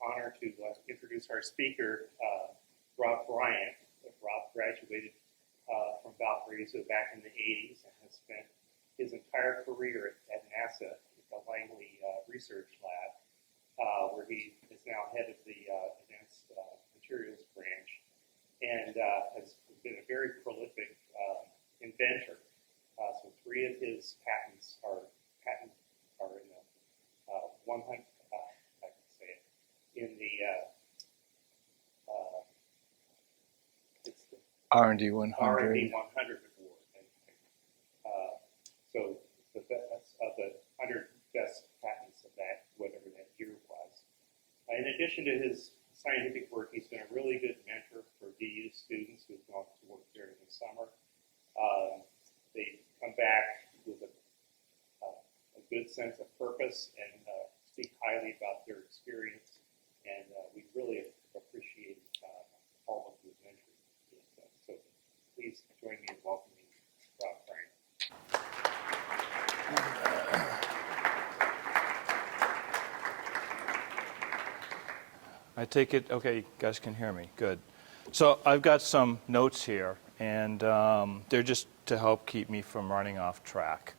honor to introduce our speaker, Bryant. Rob graduated from Valparaiso back in the 80s and has spent his entire career at NASA at the Langley Research Lab, where he is now head of the Advanced Materials branch, and has been a very prolific inventor. So 3 of his patents are in the 100. I can say it in the it's the R&D 100. R&D 100 award. And, so the best of the 100 best patents of that, whatever that year was. In addition to his scientific work, he's been a really good mentor for DU students who've gone to work during the summer. They come back with a good sense of purpose and speak highly about their experience, and we really appreciate all of your mentoring. So please join me in welcoming Rob Bryant. I take it, okay, you guys can hear me, good. So I've got some notes here, and they're just to help keep me from running off track.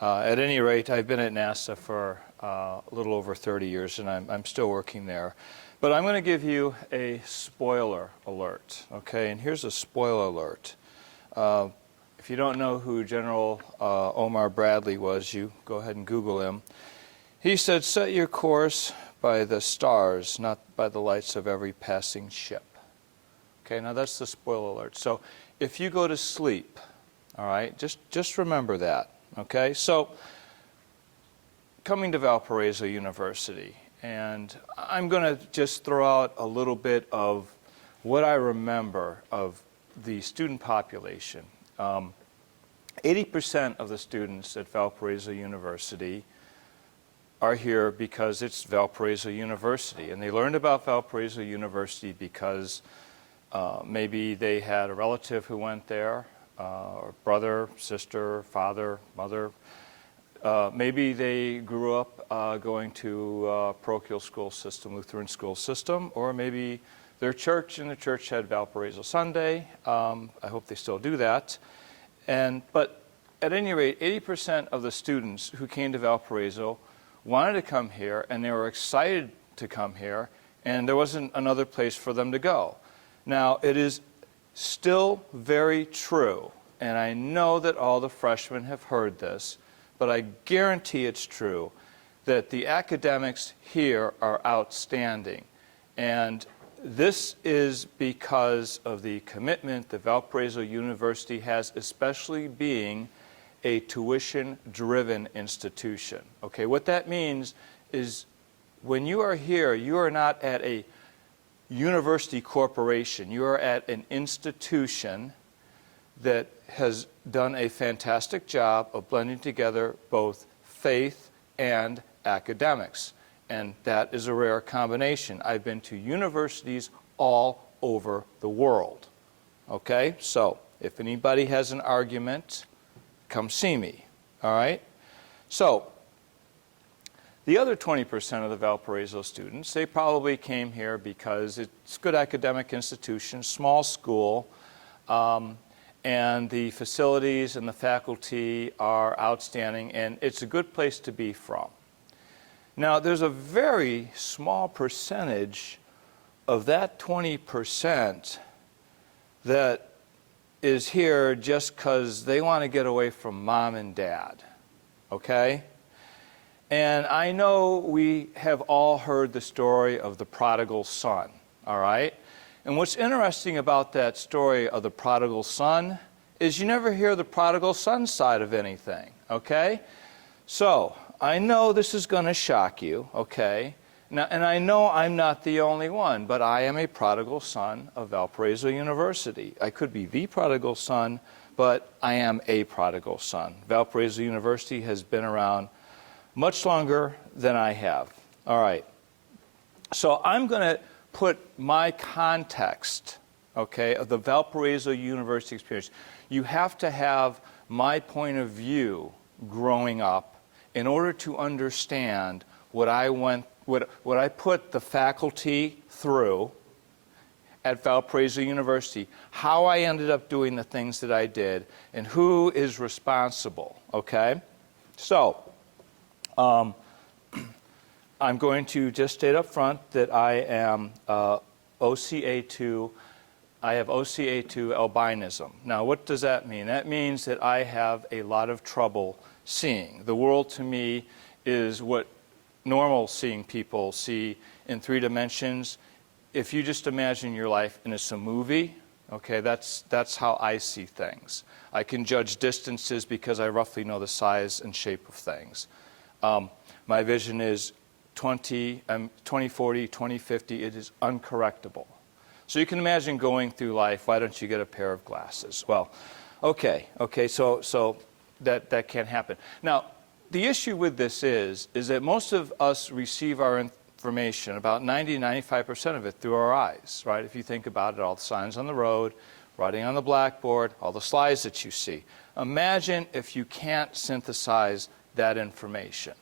At any rate, I've been at NASA for a little over 30 years, and I'm still working there. But I'm going to give you a spoiler alert, okay? And here's a spoiler alert. If you don't know who General Omar Bradley was, you go ahead and Google him. He said, "Set your course by the stars, not by the lights of every passing ship." Okay, now that's the spoiler alert. So if you go to sleep, all right, just remember that, okay? So coming to Valparaiso University, and I'm going to just throw out a little bit of what I remember of the student population. 80% of the students at Valparaiso University are here because it's Valparaiso University, and they learned about Valparaiso University because maybe they had a relative who went there, or brother, sister, father, mother. Maybe they grew up going to parochial school system, Lutheran school system, or maybe their church, and the church had Valparaiso Sunday. I hope they still do that. But at any rate, 80% of the students who came to Valparaiso wanted to come here, and they were excited to come here, and there wasn't another place for them to go. Now, it is still very true, and I know that all the freshmen have heard this, but I guarantee it's true, that the academics here are outstanding. And this is because of the commitment that Valparaiso University has, especially being a tuition-driven institution. Okay, what that means is when you are here, you are not at a university corporation. You are at an institution that has done a fantastic job of blending together both faith and academics. And that is a rare combination. I've been to universities all over the world. Okay, so if anybody has an argument, come see me, all right? So the other 20% of the Valparaiso students, they probably came here because it's a good academic institution, small school, and the facilities and the faculty are outstanding, and it's a good place to be from. Now, there's a very small percentage of that 20% that is here just because they want to get away from mom and dad, okay? And I know we have all heard the story of the prodigal son, all right? And what's interesting about that story of the prodigal son is you never hear the prodigal son side of anything, okay? So I know this is going to shock you, okay? Now, and I know I'm not the only one, but I am a prodigal son of Valparaiso University. I could be the prodigal son, but I am a prodigal son. Valparaiso University has been around much longer than I have. All right. So I'm going to put my context, okay, of the Valparaiso University experience. You have to have my point of view growing up in order to understand what I went what I put the faculty through at Valparaiso University, how I ended up doing the things that I did, and who is responsible, okay? So, I'm going to just state up front that I am OCA2. I have OCA2 albinism. Now, what does that mean? That means that I have a lot of trouble seeing. The world to me is what normal seeing people see in 3 dimensions. If you just imagine your life and it's a movie, okay, that's how I see things. I can judge distances because I roughly know the size and shape of things. My vision is 2040, 2050. It is uncorrectable. So you can imagine going through life, why don't you get a pair of glasses? Well, okay, so that can't happen. Now, the issue with this is that most of us receive our information, about 90-95% of it, through our eyes, right? If you think about it, all the signs on the road, writing on the blackboard, all the slides that you see. Imagine if you can't synthesize that information,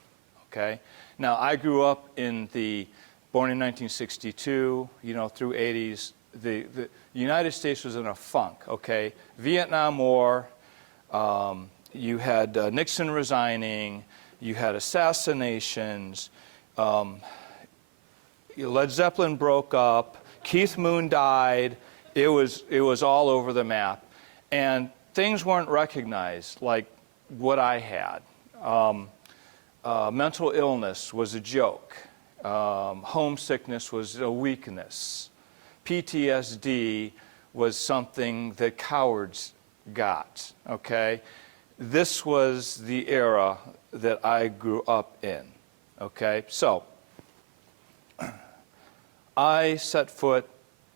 okay? Now, I grew up born in 1962, through 80s. The United States was in a funk, okay? Vietnam War, you had Nixon resigning, you had assassinations, Led Zeppelin broke up, Keith Moon died. It was all over the map. And things weren't recognized like what I had. Mental illness was a joke. Homesickness was a weakness. PTSD was something that cowards got, okay? This was the era that I grew up in, okay? So, I set foot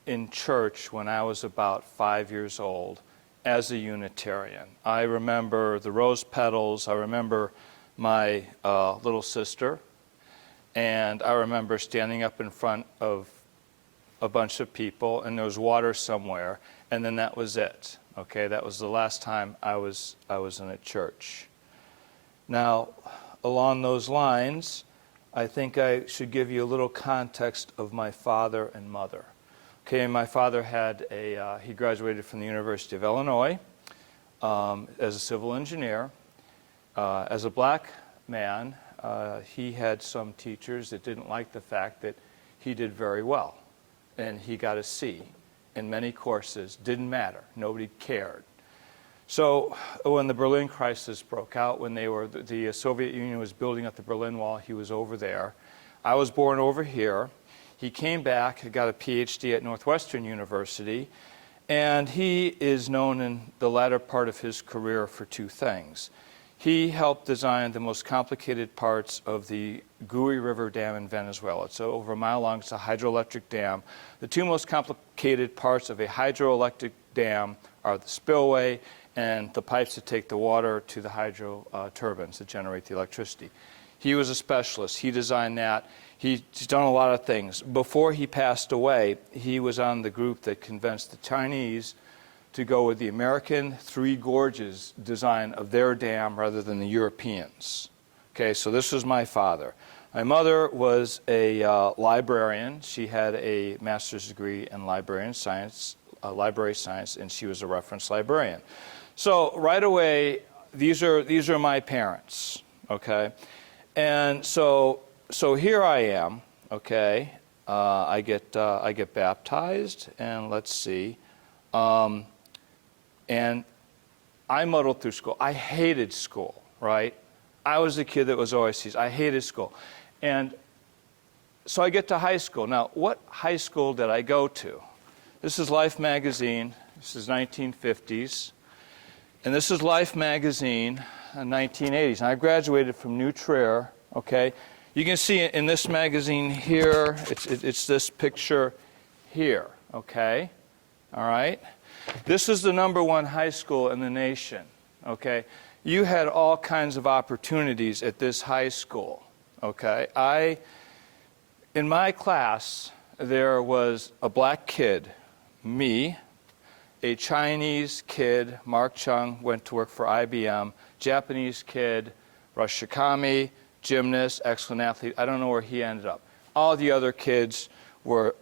in church when I was about 5 years old as a Unitarian. I remember the rose petals. I remember my little sister. And I remember standing up in front of a bunch of people, and there was water somewhere, and then that was it. Okay, that was the last time I was in a church. Now, along those lines, I think I should give you a little context of my father and mother. Okay, my father had he graduated from the University of Illinois as a civil engineer. As a black man, he had some teachers that didn't like the fact that he did very well. And he got a C in many courses. Didn't matter. Nobody cared. So when the Berlin crisis broke out, when the Soviet Union was building up the Berlin Wall, he was over there. I was born over here. He came back, got a PhD at Northwestern University, and he is known in the latter part of his career for 2 things. He helped design the most complicated parts of the Gui River Dam in Venezuela. It's over a mile long. It's a hydroelectric dam. The 2 most complicated parts of a hydroelectric dam are the spillway and the pipes that take the water to the hydro turbines that generate the electricity. He was a specialist. He designed that. He's done a lot of things. Before he passed away, he was on the group that convinced the Chinese to go with the American Three Gorges design of their dam rather than the Europeans. Okay, so this was my father. My mother was a librarian. She had a master's degree in library science, and she was a reference librarian. So right away, these are my parents. Okay, and so here I am. Okay, I get baptized, and let's see. And I muddled through school. I hated school, right? I was the kid that was always teased. I hated school. And so I get to high school. Now, what high school did I go to? This is Life magazine. This is 1950s. And this is Life magazine in 1980s. And I graduated from New Trier, okay? You can see in this magazine here, it's this picture here, okay? All right? This is the #1 high school in the nation, okay? You had all kinds of opportunities at this high school, okay? In my class, there was a black kid, me, a Chinese kid, Mark Chung, went to work for IBM, Japanese kid, Rush Shikami, gymnast, excellent athlete. I don't know where he ended up. all the other kids were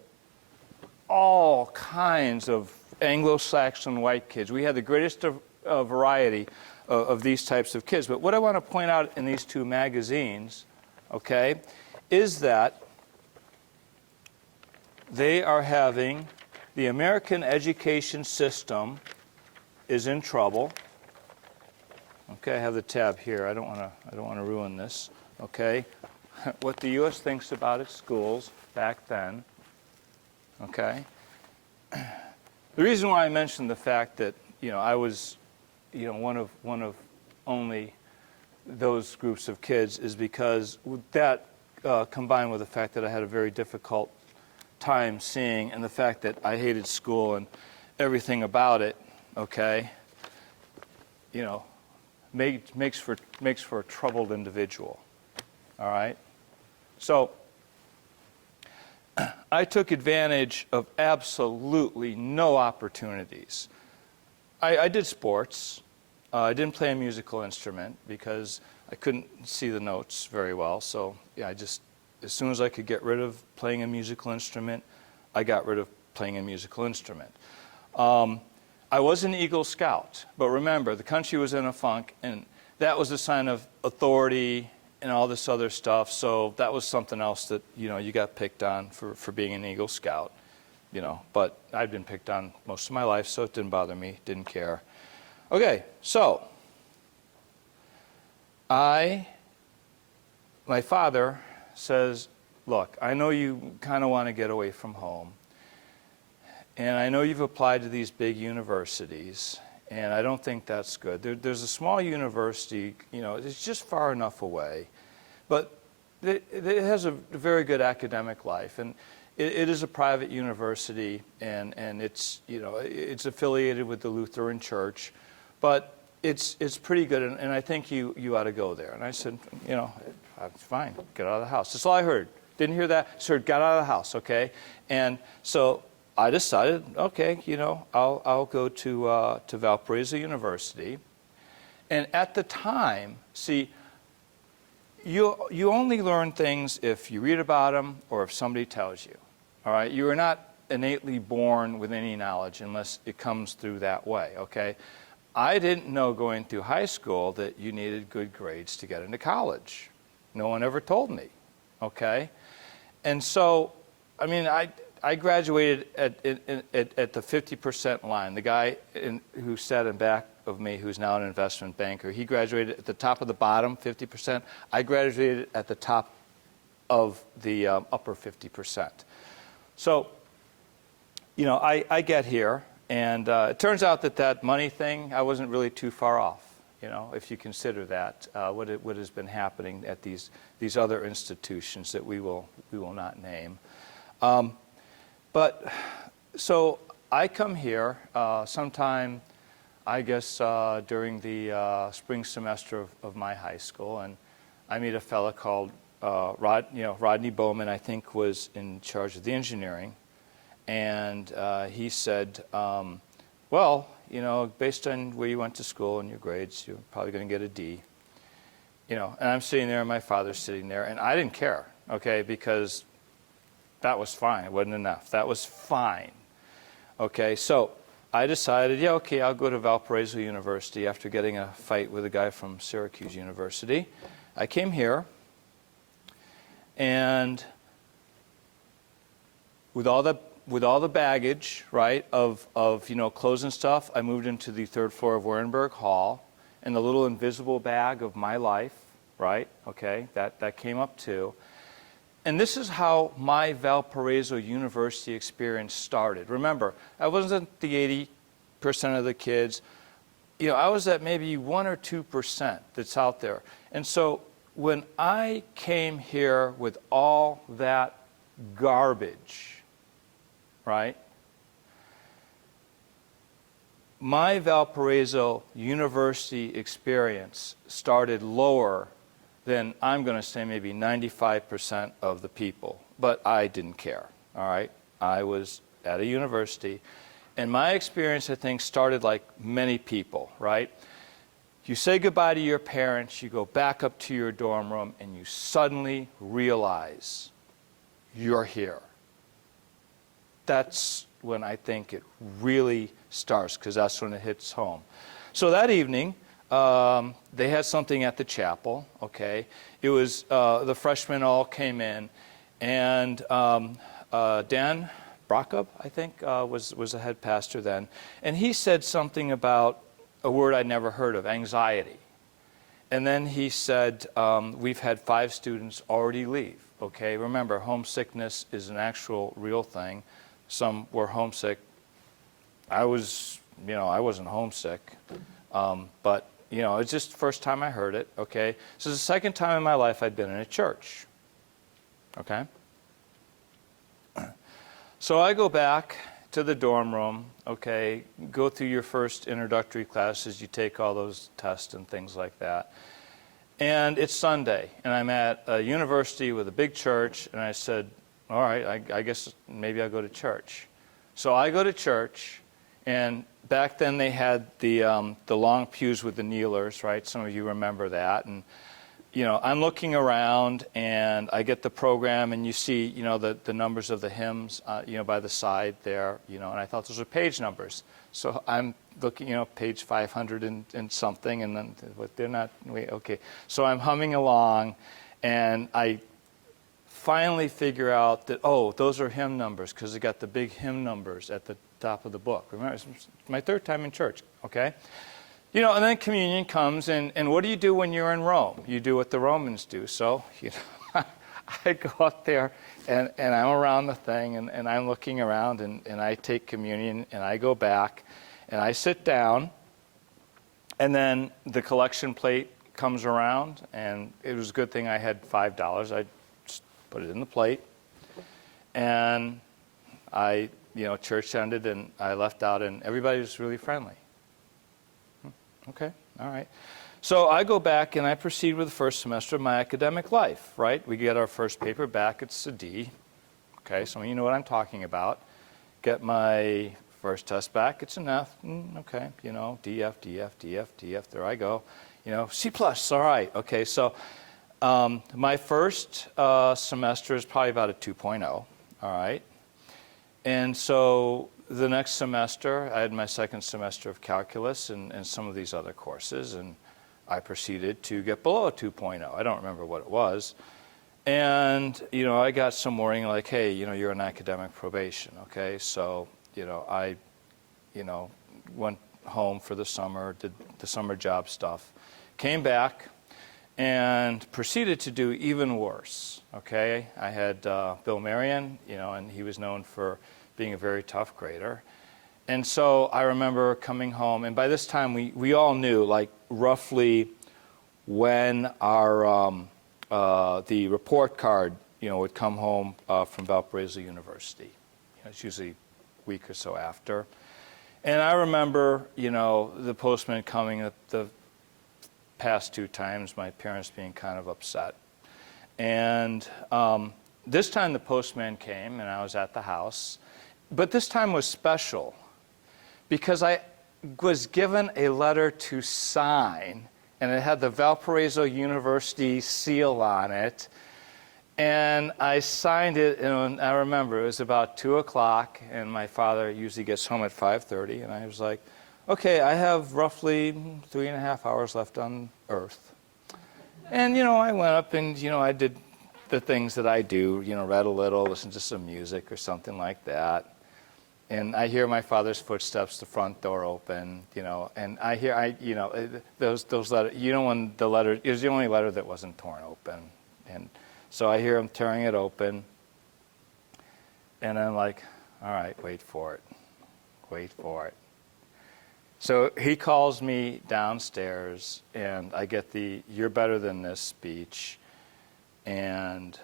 all kinds of Anglo-Saxon white kids. We had the greatest variety of these types of kids. But what I want to point out in these two magazines, okay, is that they are having, the American education system is in trouble. Okay, I have the tab here. I don't want to ruin this. Okay, what the U.S. thinks about its schools back then. Okay, the reason why I mentioned the fact that I was one of only those groups of kids is because that combined with the fact that I had a very difficult time seeing, and the fact that I hated school and everything about it, okay, makes for a troubled individual. All right? So I took advantage of absolutely no opportunities. I did sports. I didn't play a musical instrument because I couldn't see the notes very well. So yeah, as soon as I could get rid of playing a musical instrument, I got rid of playing a musical instrument. I was an Eagle Scout, but remember, the country was in a funk, and that was a sign of authority and all this other stuff. So that was something else that you got picked on for being an Eagle Scout. But I'd been picked on most of my life, so it didn't bother me, didn't care. Okay, so my father says, look, I know you kind of want to get away from home, and I know you've applied to these big universities, and I don't think that's good. There's a small university, it's just far enough away, but it has a very good academic life, and it is a private university, and it's it's affiliated with the Lutheran Church, but it's pretty good, and I think you ought to go there. And I said, fine, get out of the house. That's all I heard. Didn't hear that. Just heard, got out of the house, okay? And so I decided, okay, I'll go to Valparaiso University. And at the time, see, you only learn things if you read about them or if somebody tells you. All right, you are not innately born with any knowledge unless it comes through that way, okay? I didn't know going through high school that you needed good grades to get into college. No one ever told me, okay? And so, I mean, I graduated at the 50% line. The guy who sat in back of me, who's now an investment banker, he graduated at the top of the bottom, 50%. I graduated at the top of the upper 50%. So, I get here, and it turns out that money thing, I wasn't really too far off, if you consider that, what has been happening at these other institutions that we will not name. But so I come here sometime, I guess, during the spring semester of my high school, and I meet a fella called Rodney Bowman, I think, was in charge of the engineering, and he said, well, based on where you went to school and your grades, you're probably going to get a D. And I'm sitting there, and my father's sitting there, and I didn't care, okay, because that was fine. It wasn't enough. That was fine. Okay, so I decided, yeah, okay, I'll go to Valparaiso University after getting a fight with a guy from Syracuse University. I came here, and with all the baggage, right, of clothes and stuff, I moved into the third floor of Wehrenberg Hall, and the little invisible bag of my life, right, okay, that came up too. And this is how my Valparaiso University experience started. Remember, I wasn't the 80% of the kids. I was at maybe 1 or 2% that's out there. And so when I came here with all that garbage, right, my Valparaiso University experience started lower than, I'm going to say, maybe 95% of the people. But I didn't care, all right? I was at a university, and my experience, I think, started like many people, right? You say goodbye to your parents, you go back up to your dorm room, and you suddenly realize you're here. That's when I think it really starts, because that's when it hits home. So that evening, they had something at the chapel, okay? It was, the freshmen all came in, and Dan Brockub, I think, was the head pastor then, and he said something about a word I'd never heard of, anxiety. And then he said, we've had 5 students already leave, okay? Remember, homesickness is an actual real thing. Some were homesick. I wasn't homesick, but, it's just the first time I heard it, okay? So it's the second time in my life I'd been in a church, okay? So I go back to the dorm room, okay, go through your first introductory classes, you take all those tests and things like that. And it's Sunday, and I'm at a university with a big church, and I said, all right, I guess maybe I'll go to church. So I go to church, and back then they had the long pews with the kneelers, right? Some of you remember that. And, I'm looking around, and I get the program, and you see, the numbers of the hymns, by the side there, and I thought those were page numbers. So I'm looking, page 500 and something, and then they're not, okay. So I'm humming along, and I finally figure out that, those are hymn numbers, because they got the big hymn numbers at the top of the book. Remember, it's my 3rd time in church, okay? And then communion comes, and what do you do when you're in Rome? You do what the Romans do. So, I go up there, and I'm around the thing, and I'm looking around, and I take communion, and I go back, and I sit down, and then the collection plate comes around, and it was a good thing I had $5. I just put it in the plate, and church ended, and I left out, and everybody was really friendly. Okay, all right. So I go back and I proceed with the first semester of my academic life, right? We get our first paper back, it's a D. Okay, some of you know what I'm talking about. Get my first test back, it's an F. Okay, D, F, D, F, D, F, D, F, there I go. C+, all right. Okay, so my first semester is probably about a 2.0, all right? And so the next semester, I had my second semester of calculus and some of these other courses, and I proceeded to get below a 2.0. I don't remember what it was. And, I got some warning like, hey, you're on academic probation, okay? So, I, went home for the summer, did the summer job stuff, came back, and proceeded to do even worse, okay? I had Bill Marion, and he was known for being a very tough grader. And so I remember coming home, and by this time we all knew, like, roughly when our the report card, would come home from Valparaiso University. It's usually a week or so after. And I remember, the postman coming the past 2 times, my parents being kind of upset. And this time the postman came, and I was at the house. But this time was special because I was given a letter to sign, and it had the Valparaiso University seal on it. And I signed it, and I remember it was about 2 o'clock, and my father usually gets home at 5:30, and I was like, okay, I have roughly 3.5 hours left on Earth. And, I went up and, I did the things that I do, read a little, listened to some music or something like that. And I hear my father's footsteps, the front door open, and I hear, those letters, when the letter, it was the only letter that wasn't torn open. And so I hear him tearing it open, and I'm like, all right, wait for it. So he calls me downstairs, and I get the "You're better than this" speech, and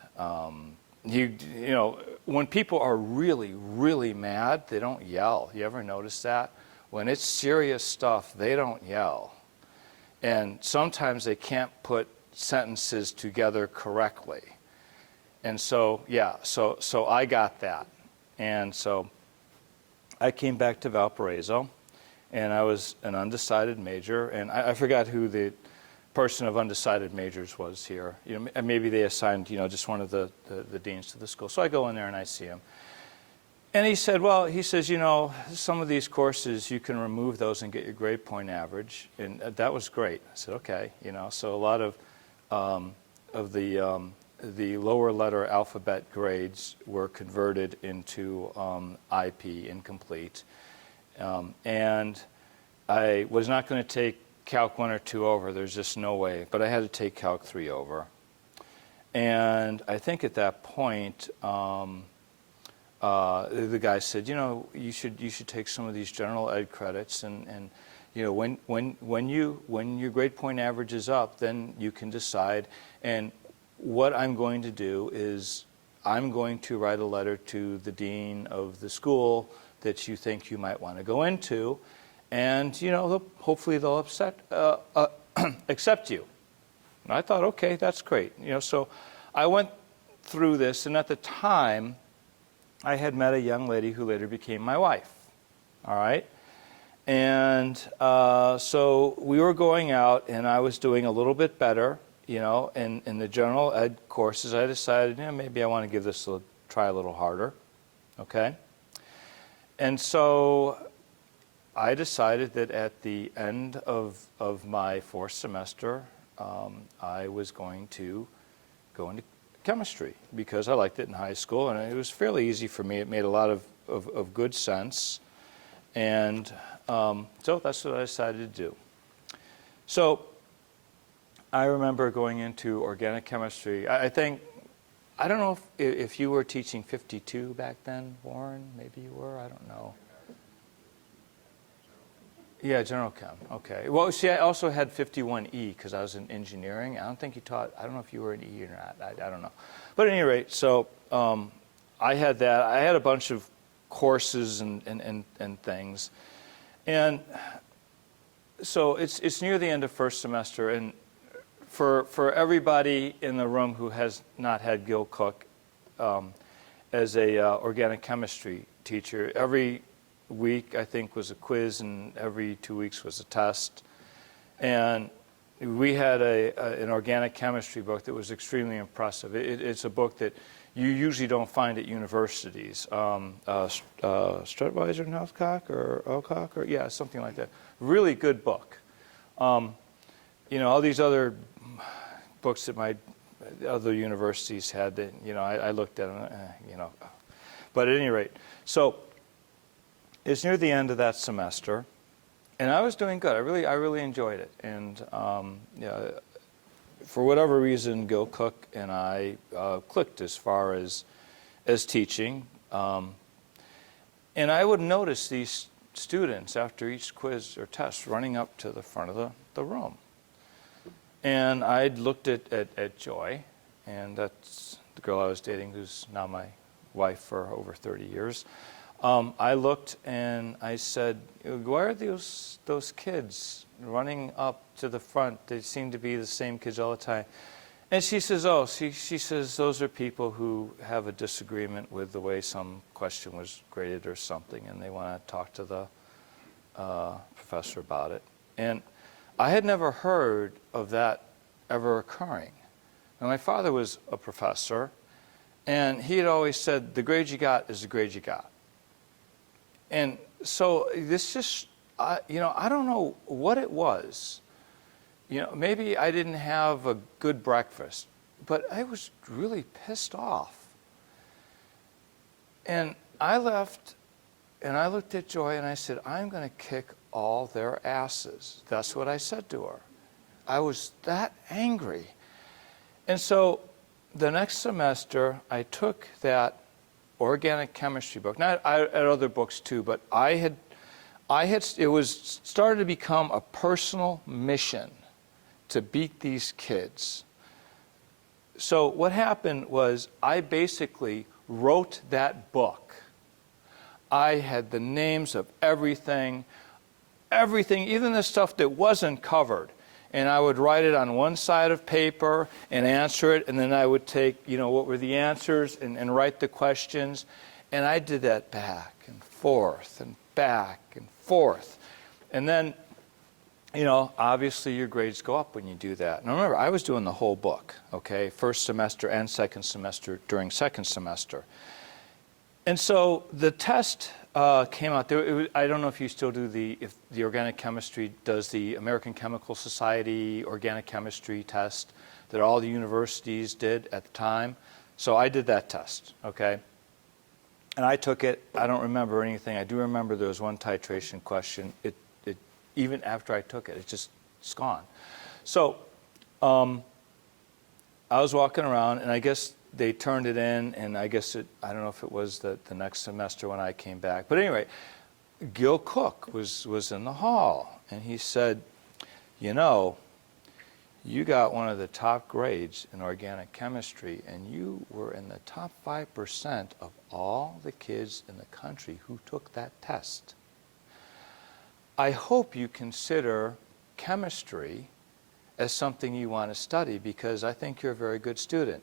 when people are really, really mad, they don't yell. You ever notice that? When it's serious stuff, they don't yell. And sometimes they can't put sentences together correctly. And so, so I got that. And so I came back to Valparaiso, and I was an undecided major, and I forgot who the person of undecided majors was here. And maybe they assigned, just one of the deans to the school. So I go in there and I see him. And he said, well, he says, some of these courses, you can remove those and get your grade point average. And that was great. I said, okay. So a lot of the lower letter alphabet grades were converted into IP, incomplete. And I was not going to take Calc 1 or 2 over. There's just no way. But I had to take Calc 3 over. And I think at that point, the guy said, you should take some of these general ed credits, and when your grade point average is up, then you can decide. And what I'm going to do is I'm going to write a letter to the dean of the school that you think you might want to go into, and hopefully they'll accept you. And I thought, okay, that's great. So I went through this, and at the time, I had met a young lady who later became my wife, all right? And so we were going out, and I was doing a little bit better, in the general ed courses. I decided, maybe I want to give this try a little harder, okay? And so I decided that at the end of my fourth semester, I was going to go into chemistry because I liked it in high school, and it was fairly easy for me. It made a lot of good sense, and so that's what I decided to do. So I remember going into organic chemistry. I don't know if you were teaching 52 back then, Warren. Maybe you were. I don't know. Yeah, general chem. Okay. Well, see, I also had 51E because I was in engineering. I don't think you taught. I don't know if you were in E or not. I don't know. But at any rate, so I had that. I had a bunch of courses and things, and so it's near the end of first semester, and for everybody in the room who has not had Gil Cook as a organic chemistry teacher, every week I think was a quiz, and every 2 weeks was a test. And we had an organic chemistry book that was extremely impressive. It's a book that you usually don't find at universities. Strutweiser and Alcock or yeah, something like that. Really good book. All these other books that my other universities had, that I looked at them, But at any rate, so it's near the end of that semester, and I was doing good. I really enjoyed it, and for whatever reason, Gil Cook and I clicked as far as teaching, and I would notice these students after each quiz or test running up to the front of the room, and I'd looked at Joy, and that's the girl I was dating, who's now my wife for over 30 years. I looked and I said, why are those kids running up to the front? They seem to be the same kids all the time. And she says, she says, those are people who have a disagreement with the way some question was graded or something, and they want to talk to the professor about it. And I had never heard of that ever occurring. And my father was a professor, and he had always said, the grade you got is the grade you got. And so this just, I don't know what it was. Maybe I didn't have a good breakfast, but I was really pissed off. And I left, and I looked at Joy, and I said, I'm going to kick all their asses. That's what I said to her. I was that angry. And so the next semester, I took that organic chemistry book. Now, I had other books too, but it was started to become a personal mission to beat these kids. So what happened was I basically wrote that book. I had the names of everything, even the stuff that wasn't covered. And I would write it on one side of paper and answer it, and then I would take, what were the answers and write the questions. And I did that back and forth and back and forth. And then you know, obviously your grades go up when you do that. Now remember, I was doing the whole book, okay, first semester and second semester during second semester. And so the test came out. I don't know if you still do if the organic chemistry does the American Chemical Society organic chemistry test that all the universities did at the time. So I did that test, okay? And I took it. I don't remember anything. I do remember there was one titration question. Even after I took it, it's gone. So I was walking around, and I guess they turned it in, and I guess I don't know if it was the next semester when I came back. But anyway, Gil Cook was in the hall, and he said, you know, you got one of the top grades in organic chemistry, and you were in the top 5% of all the kids in the country who took that test. I hope you consider chemistry as something you want to study because I think you're a very good student.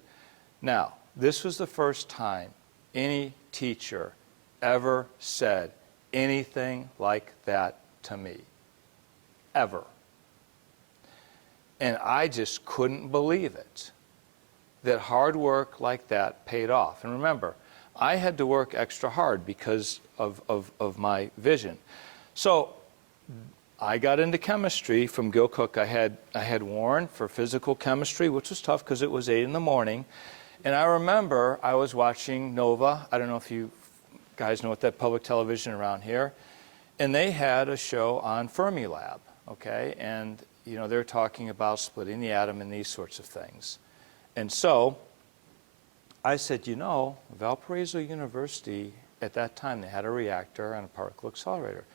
Now, this was the first time any teacher ever said anything like that to me, ever. And I just couldn't believe it, that hard work like that paid off. And remember, I had to work extra hard because of my vision. So I got into chemistry from Gil Cook. I had Warren for physical chemistry, which was tough because it was 8 in the morning. And I remember I was watching Nova. I don't know if you guys know what that public television around here. And they had a show on Fermilab, okay? And, you know, they're talking about splitting the atom and these sorts of things. And so I said, you know, Valparaiso University, at that time, they had a reactor and a particle accelerator.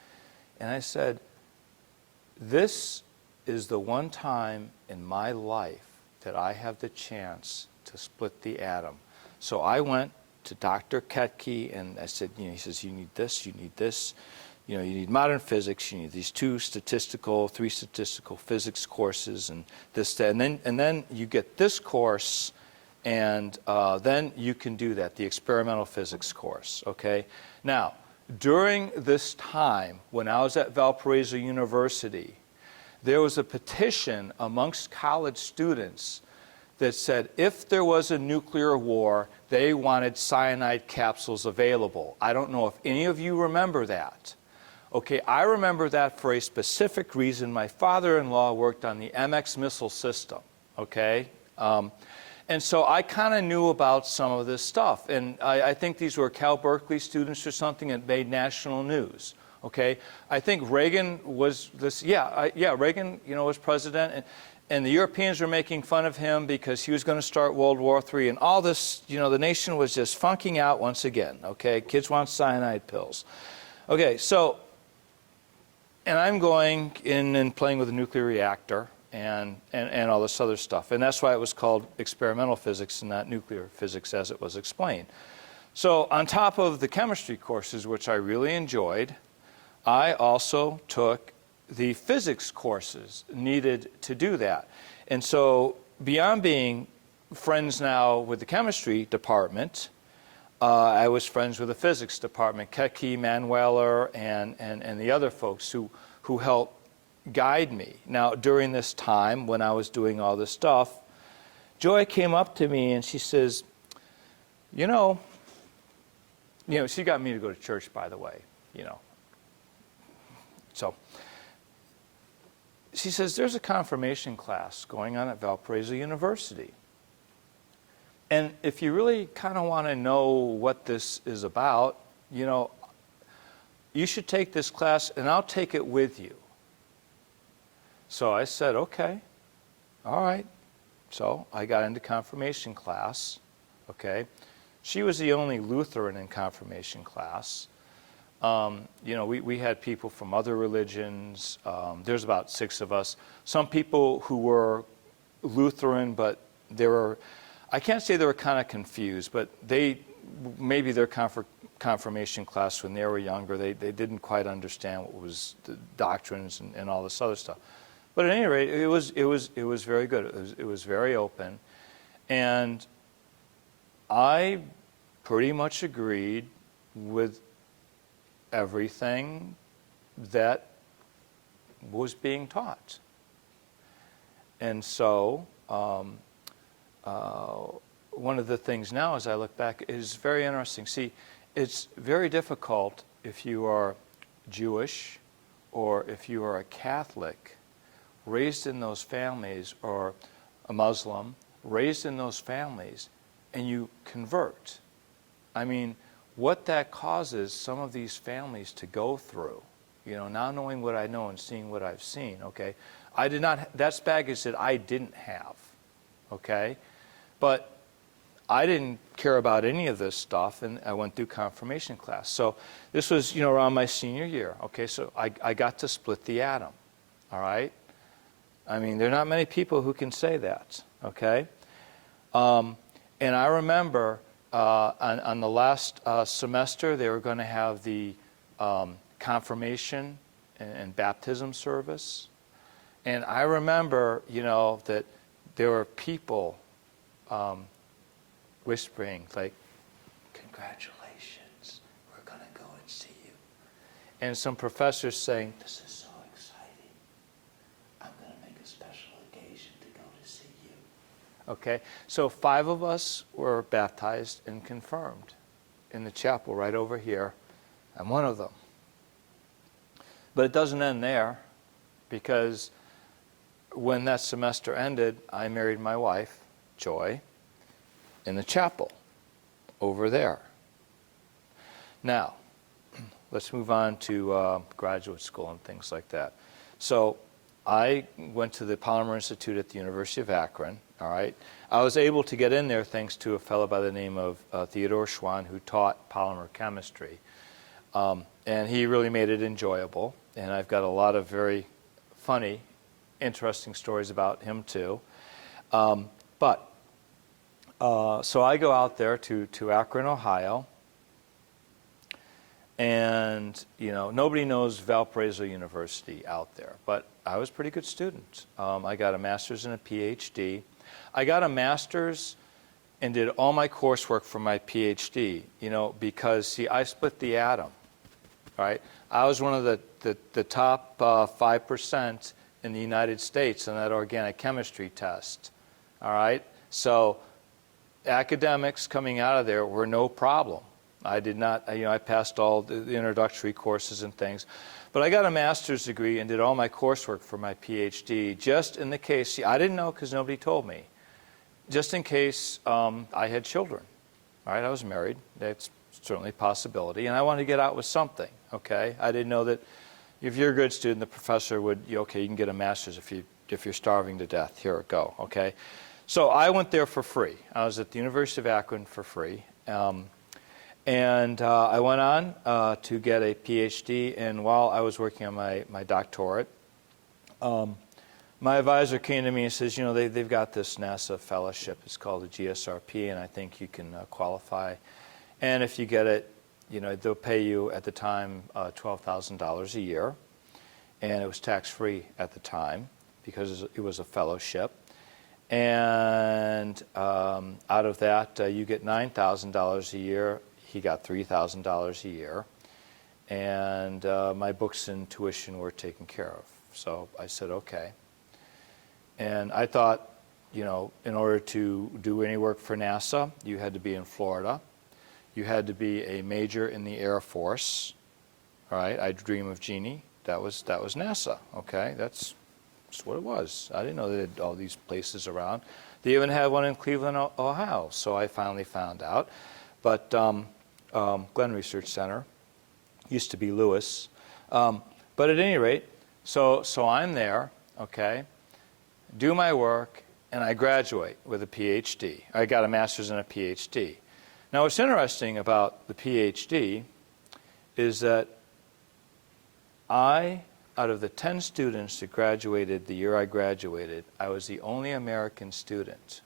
And I said, this is the one time in my life that I have the chance to split the atom. So I went to Dr. Ketke and I said, you know, he says, you need this, you know, you need modern physics, you need these 3 statistical physics courses and this, that, and then you get this course and then you can do that, the experimental physics course, okay? Now, during this time, when I was at Valparaiso University, there was a petition amongst college students that said if there was a nuclear war, they wanted cyanide capsules available. I don't know if any of you remember that. Okay, I remember that for a specific reason. My father-in-law worked on the MX missile system, okay? And so I kind of knew about some of this stuff. And I think these were Cal Berkeley students or something that made national news. Okay, I think Reagan was this. Reagan, you know, was president, and the Europeans were making fun of him because he was going to start World War III, and all this. You know, the nation was just funking out once again. Okay, kids want cyanide pills. Okay, so, and I'm going in and playing with a nuclear reactor. And all this other stuff. And that's why it was called experimental physics and not nuclear physics as it was explained. So on top of the chemistry courses, which I really enjoyed, I also took the physics courses needed to do that. And so beyond being friends now with the chemistry department, I was friends with the physics department, Ketke, Manueller, and the other folks who helped guide me. Now, during this time when I was doing all this stuff, Joy came up to me and she says, you know, she got me to go to church, by the way, you know. So she says, there's a confirmation class going on at Valparaiso University. And if you really kind of want to know what this is about, you know, you should take this class and I'll take it with you. So I said, okay, all right. So I got into confirmation class, okay. She was the only Lutheran in confirmation class. You know, we had people from other religions. There's about 6 of us. Some people who were Lutheran, but they were, I can't say they were kind of confused, but maybe their confirmation class when they were younger, they didn't quite understand what was the doctrines and all this other stuff. But at any rate, it was very good. It was very open, and I pretty much agreed with everything that was being taught. And so one of the things now as I look back is very interesting. See, it's very difficult if you are Jewish or if you are a Catholic raised in those families, or a Muslim raised in those families, and you convert. I mean, what that causes some of these families to go through, you know, now knowing what I know and seeing what I've seen, okay? I did not, that's baggage that I didn't have, okay? But I didn't care about any of this stuff, and I went through confirmation class. So this was, you know, around my senior year, okay? So I got to split the atom, all right? I mean, there are not many people who can say that, okay? And I remember on the last semester, they were going to have the confirmation and baptism service. And I remember, you know, that there were people whispering, like, congratulations, we're going to go and see you. And some professors saying, this is so exciting. I'm going to make a special occasion to go to see you. Okay, so 5 of us were baptized and confirmed in the chapel right over here. I'm one of them. But it doesn't end there, because when that semester ended, I married my wife, Joy, in the chapel over there. Now, let's move on to graduate school and things like that. So I went to the Polymers Institute at the University of Akron, all right? I was able to get in there thanks to a fellow by the name of Theodore Schwann, who taught polymer chemistry. And he really made it enjoyable. And I've got a lot of very funny, interesting stories about him too. So I go out there to Akron, Ohio, and you know, nobody knows Valparaiso University out there, but I was a pretty good student. I got a master's and a PhD. I got a master's and did all my coursework for my PhD, you know, because see, I split the atom, right? I was one of the top 5% in the United States on that organic chemistry test, all right? So academics coming out of there were no problem. I did not, you know, I passed all the introductory courses and things. But I got a master's degree and did all my coursework for my PhD just in the case, see, I didn't know because nobody told me, just in case I had children, all right? I was married. That's certainly a possibility. And I wanted to get out with something, okay? I didn't know that if you're a good student, the professor would, okay, you can get a master's if you're starving to death. Here, go, okay? So I went there for free. I was at the University of Akron for free. And I went on to get a PhD, and while I was working on my doctorate, my advisor came to me and says, you know, they've got this NASA fellowship. It's called the GSRP, and I think you can qualify. And if you get it, you know, they'll pay you at the time $12,000 a year. And it was tax-free at the time because it was a fellowship. And out of that, you get $9,000 a year. He got $3,000 a year. And my books and tuition were taken care of. So I said, okay. And I thought, you know, in order to do any work for NASA, you had to be in Florida. You had to be a major in the Air Force. All right, I dream of Jeannie. That was NASA, okay? That's what it was. I didn't know they had all these places around. They even had one in Cleveland, Ohio, so I finally found out. But Glenn Research Center used to be Lewis. But at any rate, so I'm there, okay, do my work, and I graduate with a PhD. I got a master's and a PhD. Now, what's interesting about the PhD is that out of the 10 students that graduated the year I graduated, I was the only American student.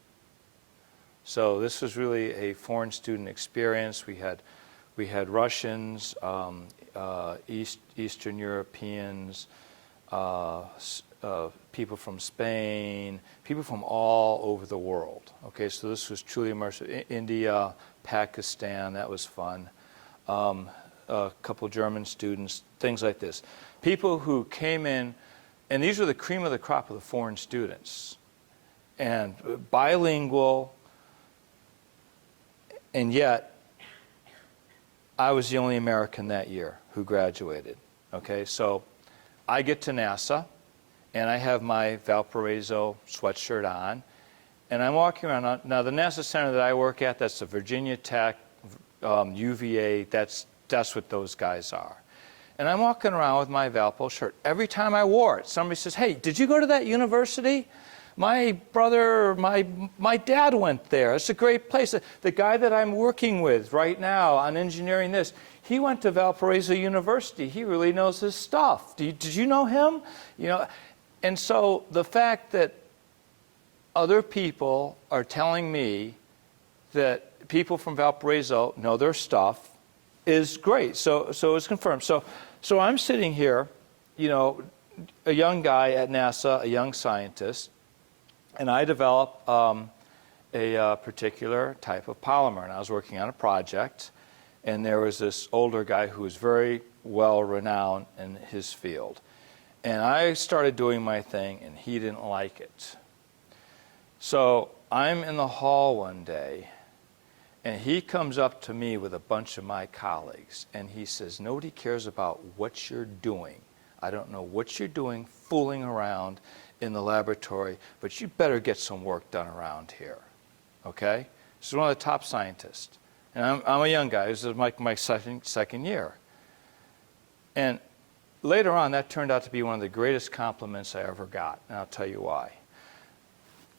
So this was really a foreign student experience. We had Russians, Eastern Europeans, people from Spain, people from all over the world. Okay, so this was truly immersive. India, Pakistan, that was fun. A couple German students, things like this. People who came in And these were the cream of the crop of the foreign students. And bilingual, and yet I was the only American that year who graduated. Okay, so I get to NASA, and I have my Valparaiso sweatshirt on, and I'm walking around. Now, the NASA center that I work at, that's the Virginia Tech, UVA, that's what those guys are. And I'm walking around with my Valpo shirt. Every time I wore it, somebody says, hey, did you go to that university? My brother, my dad went there. It's a great place. The guy that I'm working with right now on engineering this, he went to Valparaiso University. He really knows his stuff. Did you know him? You know, and so the fact that other people are telling me that people from Valparaiso know their stuff is great. So it's confirmed. So I'm sitting here, you know, a young guy at NASA, a young scientist, and I developed a particular type of polymer. And I was working on a project, and there was this older guy who was very well renowned in his field. And I started doing my thing, and he didn't like it. So I'm in the hall one day, and he comes up to me with a bunch of my colleagues, and he says, nobody cares about what you're doing. I don't know what you're doing fooling around in the laboratory, but you better get some work done around here, okay? This is one of the top scientists. And I'm a young guy. This is my second year. And later on, that turned out to be one of the greatest compliments I ever got, and I'll tell you why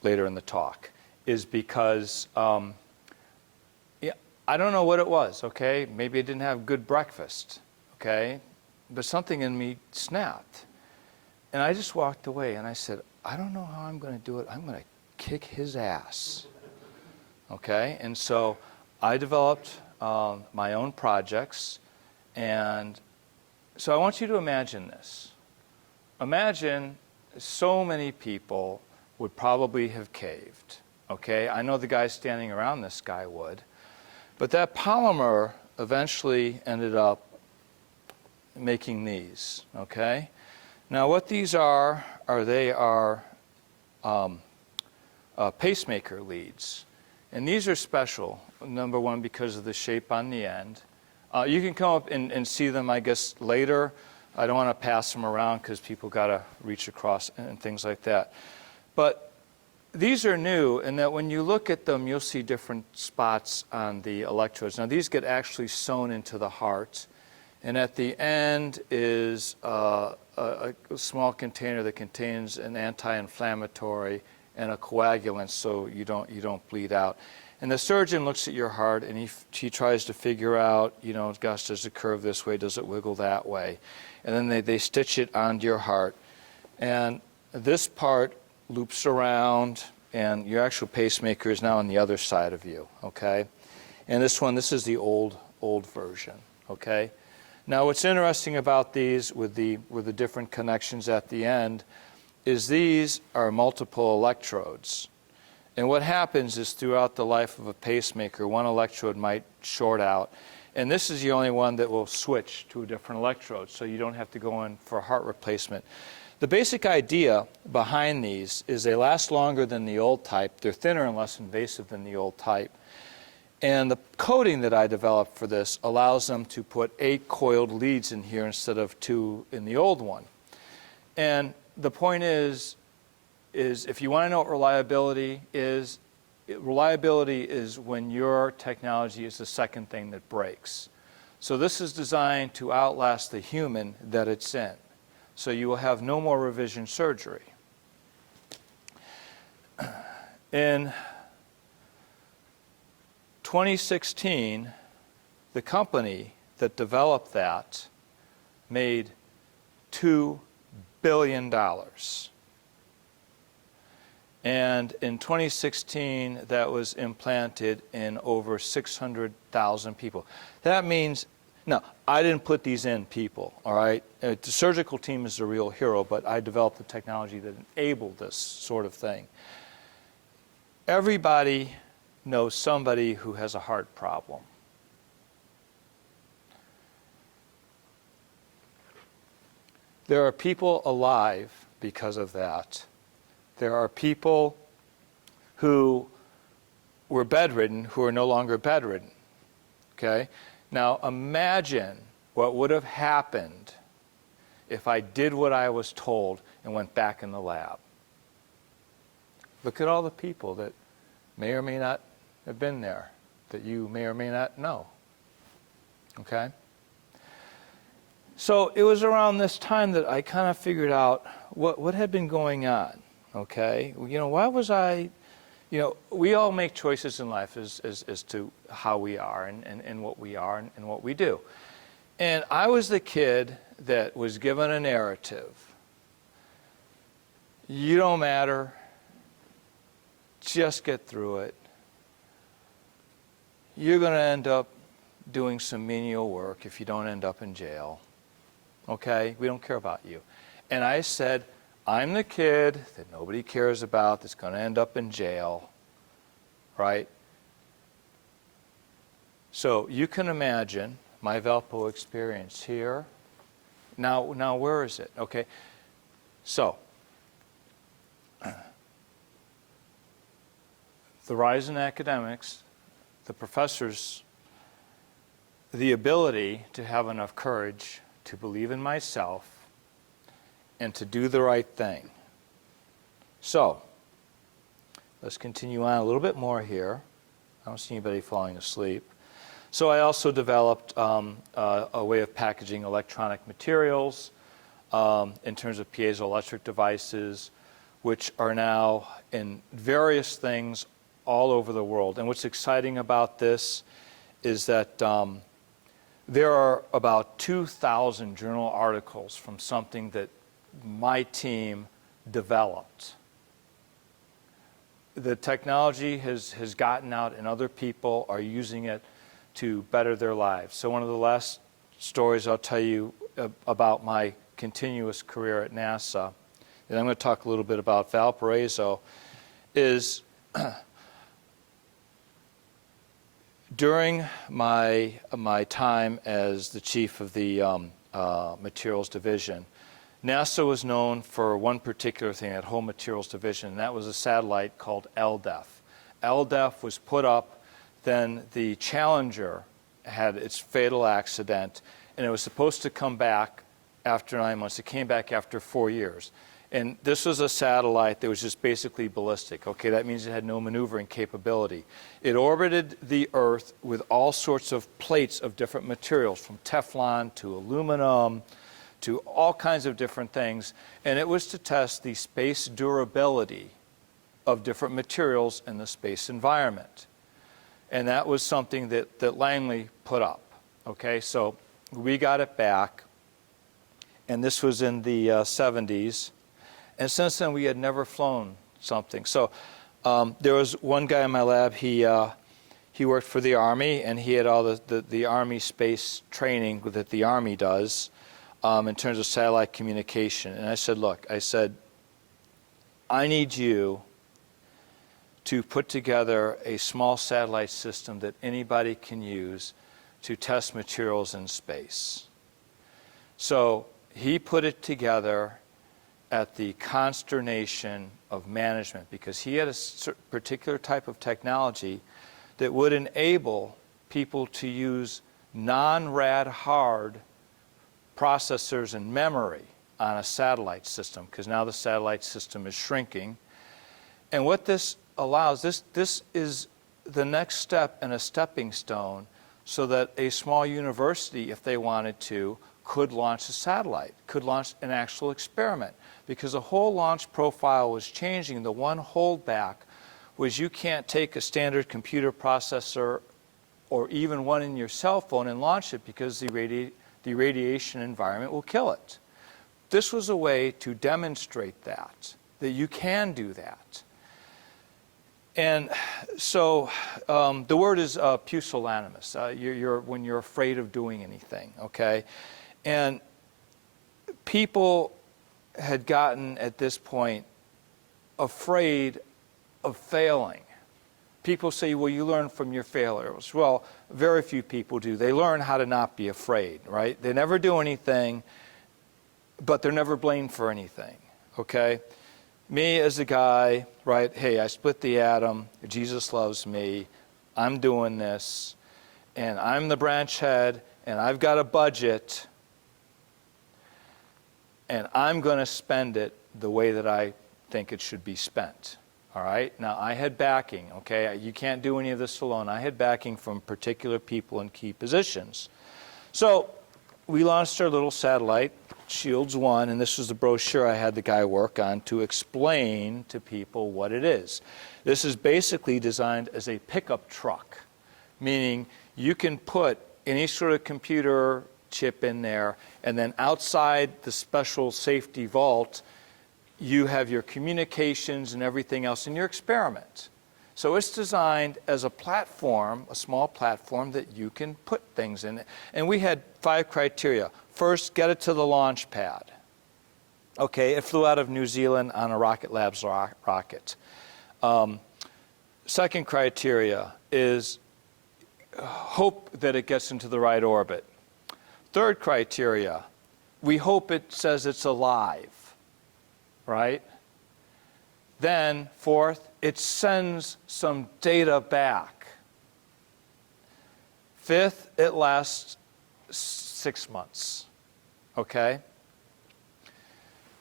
later in the talk, is because I don't know what it was, okay? Maybe I didn't have good breakfast, okay? But something in me snapped. And I just walked away, and I said, I don't know how I'm going to do it. I'm going to kick his ass, okay? And so I developed my own projects, and so I want you to imagine this. Imagine so many people would probably have caved, okay? I know the guy standing around this guy would. But that polymer eventually ended up making these, okay? Now what these are pacemaker leads. And these are special, number one, because of the shape on the end. You can come up and see them, I guess, later. I don't want to pass them around because people got to reach across and things like that. But these are new in that when you look at them, you'll see different spots on the electrodes. Now, these get actually sewn into the heart. And at the end is a small container that contains an anti-inflammatory and a coagulant so you don't bleed out. And the surgeon looks at your heart and he tries to figure out, you know, gosh, does it curve this way? Does it wiggle that way? And then they stitch it onto your heart. And this part loops around, and your actual pacemaker is now on the other side of you, okay? And this is the old version, okay? Now, what's interesting about these with the different connections at the end is these are multiple electrodes. And what happens is throughout the life of a pacemaker, one electrode might short out, and this is the only one that will switch to a different electrode, so you don't have to go in for a heart replacement. The basic idea behind these is they last longer than the old type. They're thinner and less invasive than the old type. And the coating that I developed for this allows them to put 8 coiled leads in here instead of 2 in the old one. And the point is if you want to know what reliability is when your technology is the second thing that breaks. So this is designed to outlast the human that it's in. So you will have no more revision surgery. In 2016, the company that developed that made $2 billion. And in 2016, that was implanted in over 600,000 people. That means, now, I didn't put these in people, all right? The surgical team is the real hero, but I developed the technology that enabled this sort of thing. Everybody knows somebody who has a heart problem. There are people alive because of that. There are people who were bedridden who are no longer bedridden. Okay? Now imagine what would have happened if I did what I was told and went back in the lab. Look at all the people that may or may not have been there, that you may or may not know. Okay? So it was around this time that I kind of figured out what had been going on. Okay? Why was I, we all make choices in life as to how we are and what we are and what we do. And I was the kid that was given a narrative. You don't matter. Just get through it. You're going to end up doing some menial work if you don't end up in jail. Okay? We don't care about you. And I said, I'm the kid that nobody cares about that's going to end up in jail. Right? So you can imagine my Valpo experience here. Now where is it? Okay. So the rise in academics, the professors, the ability to have enough courage to believe in myself and to do the right thing. So let's continue on a little bit more here. I don't see anybody falling asleep. So I also developed a way of packaging electronic materials in terms of piezoelectric devices, which are now in various things all over the world. And what's exciting about this is that there are about 2,000 journal articles from something that my team developed. The technology has gotten out and other people are using it to better their lives. So one of the last stories I'll tell you about my continuous career at NASA, and I'm going to talk a little bit about Valparaiso, is during my time as the chief of the materials division, NASA was known for one particular thing, that whole materials division, and that was a satellite called LDEF. LDEF was put up, then the Challenger had its fatal accident, and it was supposed to come back after 9 months. It came back after 4 years. And this was a satellite that was just basically ballistic. Okay, that means it had no maneuvering capability. It orbited the Earth with all sorts of plates of different materials, from Teflon to aluminum to all kinds of different things. And it was to test the space durability of different materials in the space environment. And that was something that Langley put up. Okay, so we got it back, and this was in the 70s. And since then, we had never flown something. So there was one guy in my lab, he worked for the Army, and he had all the Army space training that the Army does in terms of satellite communication. And I said, look, I need you to put together a small satellite system that anybody can use to test materials in space. So he put it together at the consternation of management, because he had a particular type of technology that would enable people to use non-rad hard processors and memory on a satellite system, because now the satellite system is shrinking. And what this allows, this is the next step and a stepping stone so that a small university, if they wanted to, could launch a satellite, could launch an actual experiment. Because the whole launch profile was changing. The one holdback was you can't take a standard computer processor or even one in your cell phone and launch it, because the radiation environment will kill it. This was a way to demonstrate that you can do that. And so the word is pusillanimous. When you're afraid of doing anything, okay? And people had gotten, at this point, afraid of failing. People say, well, you learn from your failures. Well, very few people do. They learn how to not be afraid, right? They never do anything, but they're never blamed for anything, okay? Me as a guy, right, hey, I split the atom, Jesus loves me, I'm doing this, and I'm the branch head, and I've got a budget, and I'm going to spend it the way that I think it should be spent. All right? Now, I had backing, okay? You can't do any of this alone. I had backing from particular people in key positions. So we launched our little satellite, Shields 1, and this was the brochure I had the guy work on to explain to people what it is. This is basically designed as a pickup truck, meaning you can put any sort of computer chip in there, and then outside the special safety vault, you have your communications and everything else in your experiment. So it's designed as a platform, a small platform that you can put things in. And we had 5 criteria. First, get it to the launch pad. Okay, it flew out of New Zealand on a Rocket Labs rocket. Second criteria is hope that it gets into the right orbit. Third criteria, we hope it says it's alive. Right? Then, fourth, it sends some data back. Fifth, it lasts 6 months. Okay?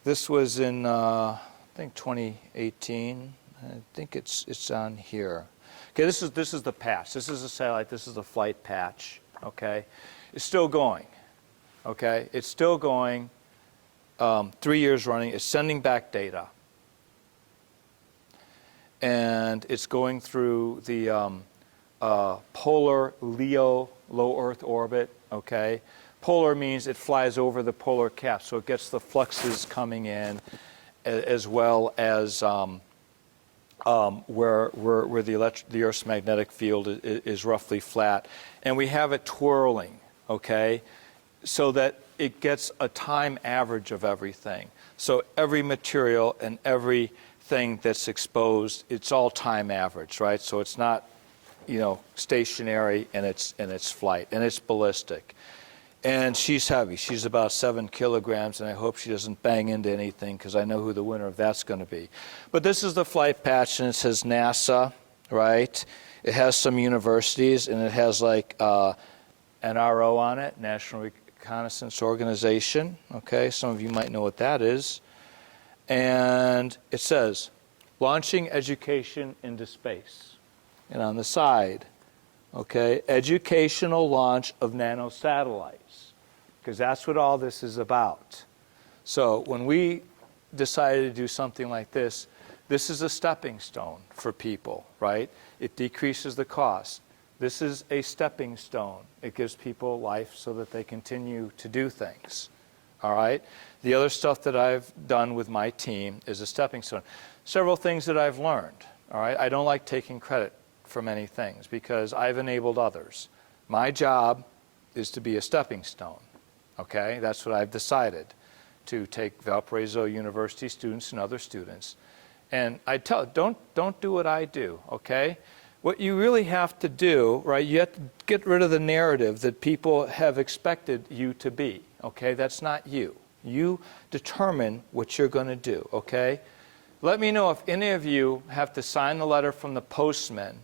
This was in, I think, 2018. I think it's on here. Okay, this is the patch. This is a satellite. This is a flight patch. Okay? It's still going. Okay? It's still going. 3 years running, it's sending back data. And it's going through the polar LEO, low Earth orbit, okay? Polar means it flies over the polar cap, so it gets the fluxes coming in, as well as where the Earth's magnetic field is roughly flat. And we have it twirling, okay, so that it gets a time average of everything. So every material and everything that's exposed, it's all time average, right? So it's not, stationary in its flight, and it's ballistic. And she's heavy. She's about 7 kilograms, and I hope she doesn't bang into anything because I know who the winner of that's going to be. But this is the flight patch, and it says NASA, right? It has some universities, and it has like NRO on it, National Reconnaissance Organization. Okay, some of you might know what that is. And it says, launching education into space. And on the side, okay, educational launch of nanosatellites, because that's what all this is about. So when we decided to do something like this is a stepping stone for people, right? It decreases the cost. This is a stepping stone. It gives people life so that they continue to do things, all right? The other stuff that I've done with my team is a stepping stone. Several things that I've learned, all right? I don't like taking credit for many things because I've enabled others. My job is to be a stepping stone, okay? That's what I've decided, to take Valparaiso University students and other students. And I tell, don't do what I do, okay? What you really have to do, right, you have to get rid of the narrative that people have expected you to be, okay? That's not you. You determine what you're going to do, okay? Let me know if any of you have to sign the letter from the postman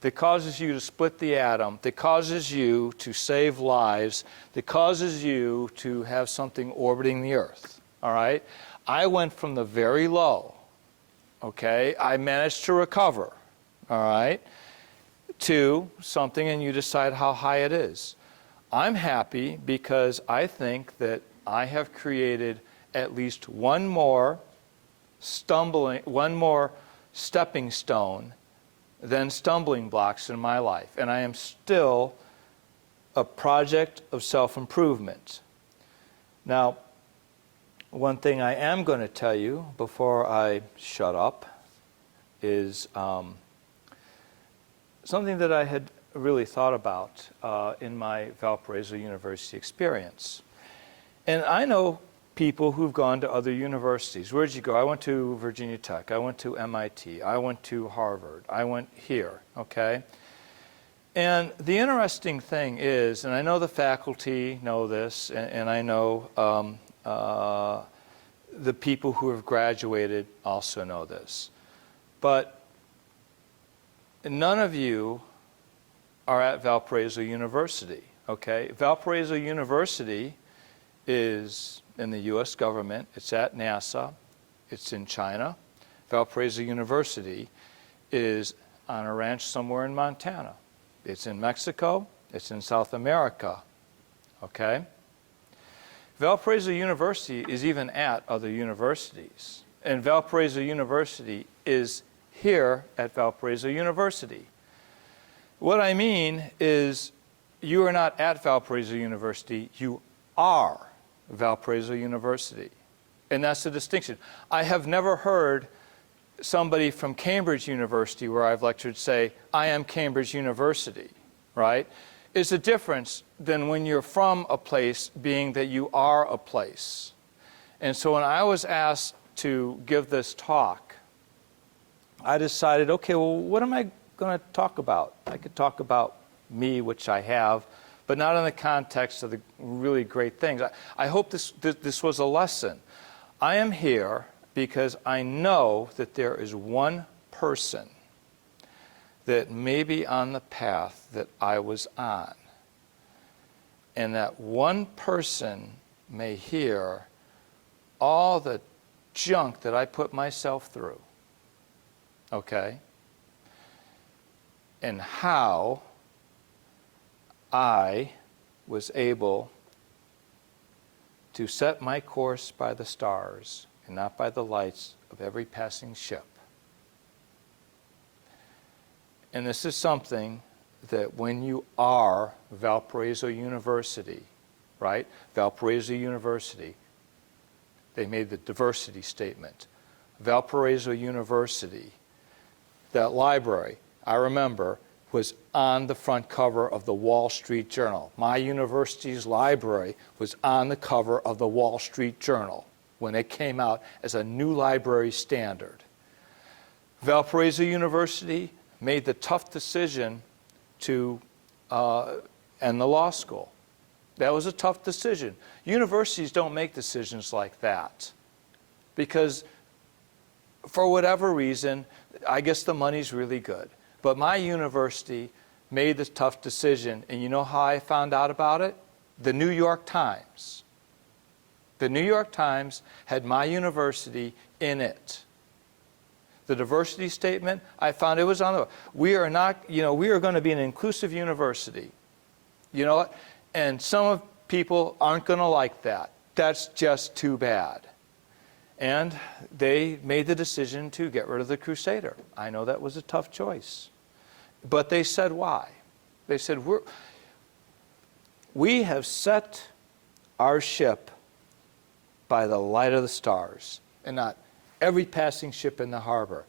that causes you to split the atom, that causes you to save lives, that causes you to have something orbiting the Earth, all right? I went from the very low, okay? I managed to recover, all right, to something, and you decide how high it is. I'm happy because I think that I have created at least one more stepping stone than stumbling blocks in my life. And I am still a project of self-improvement. Now, one thing I am going to tell you before I shut up is something that I had really thought about in my Valparaiso University experience. And I know people who've gone to other universities. Where'd you go? I went to Virginia Tech. I went to MIT. I went to Harvard. I went here, okay? And the interesting thing is, and I know the faculty know this, and I know the people who have graduated also know this. But none of you are at Valparaiso University, okay? Valparaiso University is in the U.S. government. It's at NASA. It's in China. Valparaiso University is on a ranch somewhere in Montana. It's in Mexico. It's in South America, okay? Valparaiso University is even at other universities. And Valparaiso University is here at Valparaiso University. What I mean is you are not at Valparaiso University, you are Valparaiso University. And that's the distinction. I have never heard somebody from Cambridge University, where I've lectured, say, I am Cambridge University, right? It's a difference than when you're from a place being that you are a place. And so when I was asked to give this talk, I decided, okay, well, what am I going to talk about? I could talk about me, which I have, but not in the context of the really great things. I hope this was a lesson. I am here because I know that there is one person that may be on the path that I was on. And that one person may hear all the junk that I put myself through. Okay? And how I was able to set my course by the stars and not by the lights of every passing ship. And this is something that when you are Valparaiso University, right? Valparaiso University, they made the diversity statement. Valparaiso University, that library, I remember, was on the front cover of the Wall Street Journal. My university's library was on the cover of the Wall Street Journal when it came out as a new library standard. Valparaiso University made the tough decision to end the law school. That was a tough decision. Universities don't make decisions like that because for whatever reason, I guess the money's really good. But my university made this tough decision, and you know how I found out about it? The New York Times. The New York Times had my university in it. The diversity statement, I found it was on the, we are not, we are going to be an inclusive university. You know what? And some people aren't going to like that. That's just too bad. And they made the decision to get rid of the Crusader. I know that was a tough choice. But they said why? They said, we have set our ship by the light of the stars and not every passing ship in the harbor.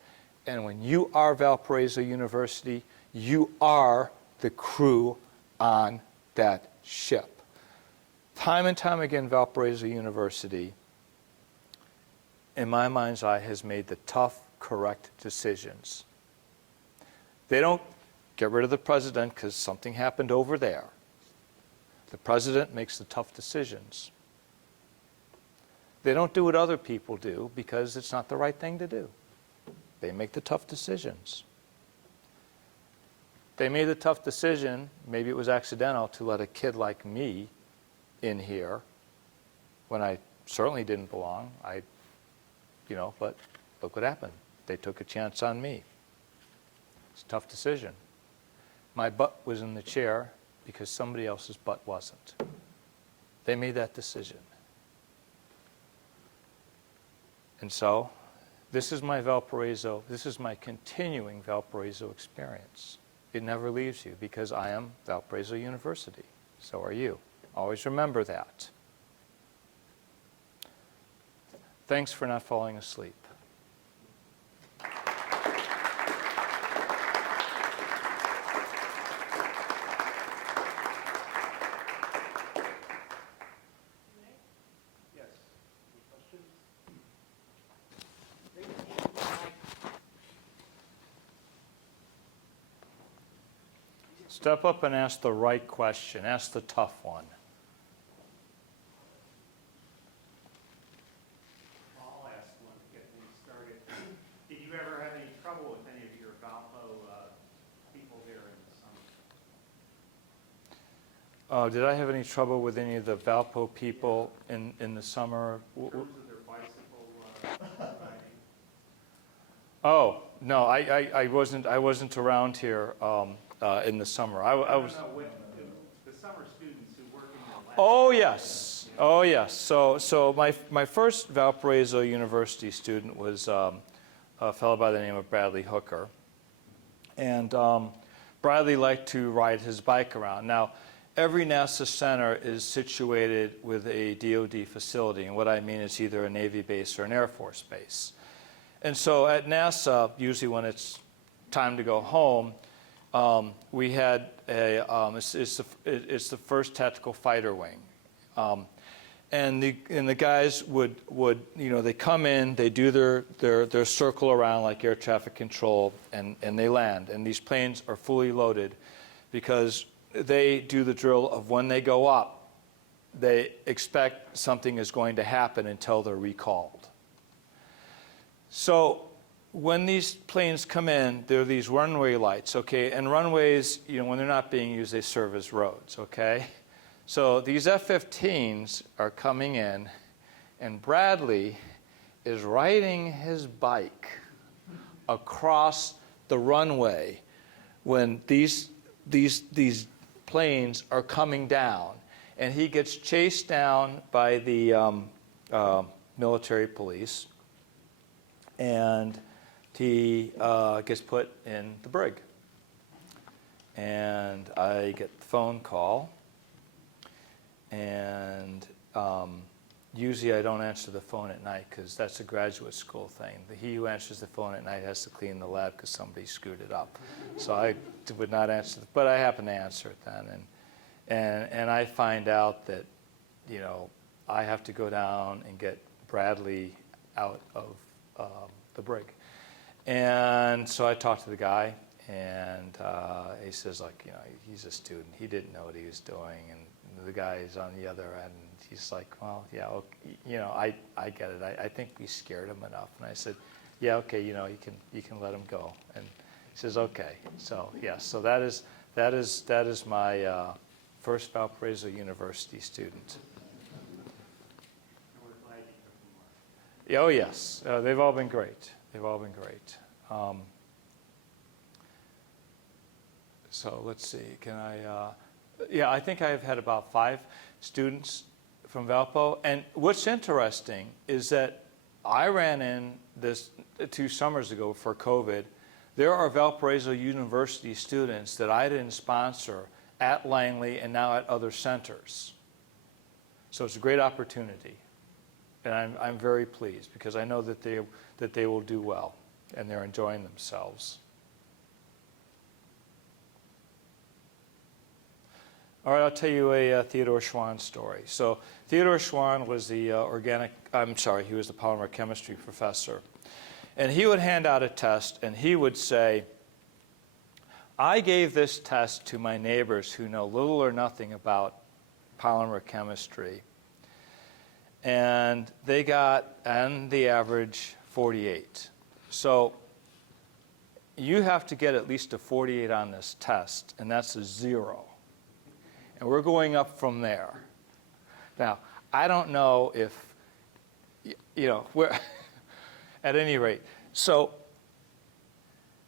And when you are Valparaiso University, you are the crew on that ship. Time and time again, Valparaiso University, in my mind's eye, has made the tough, correct decisions. They don't get rid of the president because something happened over there. The president makes the tough decisions. They don't do what other people do because it's not the right thing to do. They make the tough decisions. They made the tough decision, maybe it was accidental, to let a kid like me in here when I certainly didn't belong. But look what happened. They took a chance on me. It's a tough decision. My butt was in the chair because somebody else's butt wasn't. They made that decision. And so, this is my Valparaiso, this is my continuing Valparaiso experience. It never leaves you because I am Valparaiso University. So are you. Always remember that. Thanks for not falling asleep. Yes. Any questions? Step up and ask the right question. Ask the tough one. Did I have any trouble with any of the Valpo people in the summer? In terms of their bicycle riding? Oh, no, I wasn't around here in the summer. I was. No, the summer students who work in the lab. Oh yes, oh yes. So my first Valparaiso University student was a fellow by the name of Bradley Hooker, and Bradley liked to ride his bike around. Now, every NASA center is situated with a DoD facility, and what I mean is either a Navy base or an Air Force base. And so at NASA, usually when it's time to go home, we had it's the first tactical fighter wing, and the guys would they come in, they do their circle around like air traffic control, and they land. And these planes are fully loaded because they do the drill of when they go up, they expect something is going to happen until they're recalled. So when these planes come in, there are these runway lights, okay? And runways, when they're not being used, they serve as roads, okay? So these F-15s are coming in, and Bradley is riding his bike across the runway when these planes are coming down, and he gets chased down by the military police, and he gets put in the brig. And I get the phone call, and usually I don't answer the phone at night because that's a graduate school thing. He who answers the phone at night has to clean the lab because somebody screwed it up. So I would not answer, but I happen to answer it then. And I find out that, I have to go down and get Bradley out of the brig. And so I talked to the guy, and he says, he's a student. He didn't know what he was doing. And the guy is on the other end. He's like, well, yeah, okay, I get it. I think we scared him enough. And I said, yeah, okay, you can let him go. And he says, okay. So yeah, so that is my first Valparaiso University student. Oh yes, they've all been great. They've all been great. So let's see. Can I? Yeah, I think I've had about 5 students from Valpo. And what's interesting is that I ran in this 2 summers ago for COVID. There are Valparaiso University students that I didn't sponsor at Langley and now at other centers. So it's a great opportunity. And I'm very pleased because I know that they will do well and they're enjoying themselves. All right, I'll tell you a Theodore Schwann story. So Theodore Schwann was the he was the polymer chemistry professor. And he would hand out a test and he would say, I gave this test to my neighbors who know little or nothing about polymer chemistry. And they got, on the average, 48. So you have to get at least a 48 on this test, and that's a 0. And we're going up from there. Now, I don't know if, at any rate. So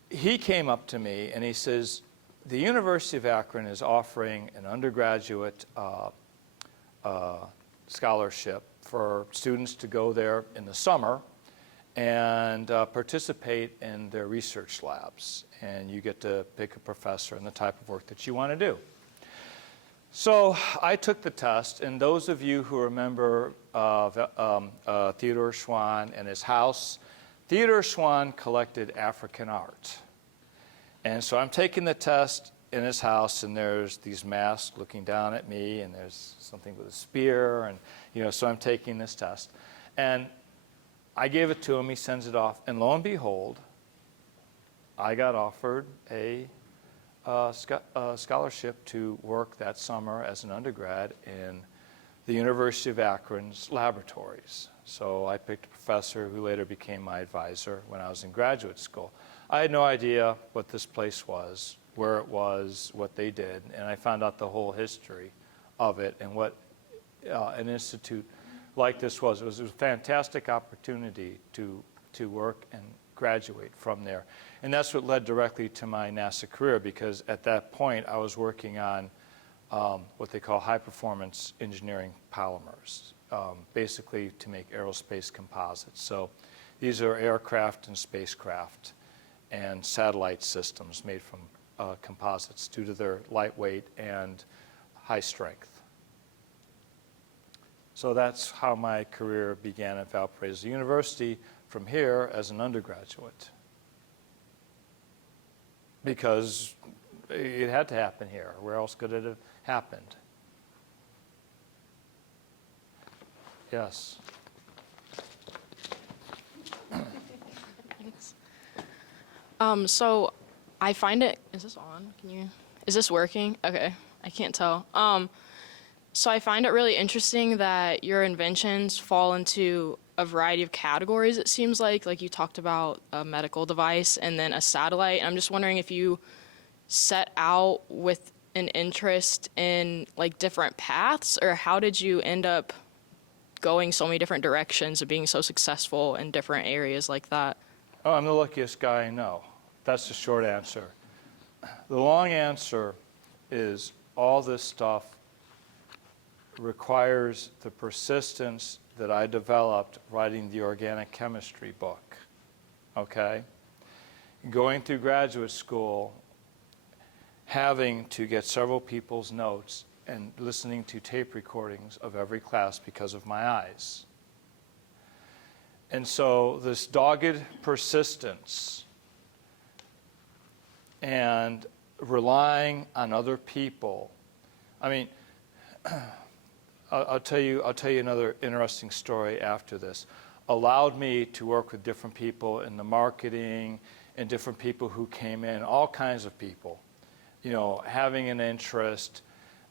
he came up to me and he says, the University of Akron is offering an undergraduate scholarship for students to go there in the summer and participate in their research labs. And you get to pick a professor and the type of work that you want to do. So I took the test, and those of you who remember Theodore Schwann and his house, Theodore Schwann collected African art. And so I'm taking the test in his house, and there's these masks looking down at me, and there's something with a spear, and so I'm taking this test. And I gave it to him, he sends it off, and lo and behold, I got offered a scholarship to work that summer as an undergrad in the University of Akron's laboratories. So I picked a professor who later became my advisor when I was in graduate school. I had no idea what this place was, where it was, what they did, and I found out the whole history of it and what an institute like this was. It was a fantastic opportunity to work and graduate from there. And that's what led directly to my NASA career, because at that point I was working on what they call high-performance engineering polymers, basically to make aerospace composites. So these are aircraft and spacecraft and satellite systems made from composites due to their lightweight and high strength. So that's how my career began at Valparaiso University from here as an undergraduate, because it had to happen here. Where else could it have happened? Yes. Thanks. So I find it, is this on? Is this working? Okay, I can't tell. So I find it really interesting that your inventions fall into a variety of categories, it seems like you talked about a medical device and then a satellite. And I'm just wondering if you set out with an interest in like different paths, or how did you end up going so many different directions and being so successful in different areas like that? Oh, I'm the luckiest guy I know. That's the short answer. The long answer is all this stuff requires the persistence that I developed writing the organic chemistry book, okay? Going through graduate school, having to get several people's notes and listening to tape recordings of every class because of my eyes. And so this dogged persistence and relying on other people, I mean, I'll tell you another interesting story after this, allowed me to work with different people in the marketing and different people who came in, all kinds of people, you know, having an interest.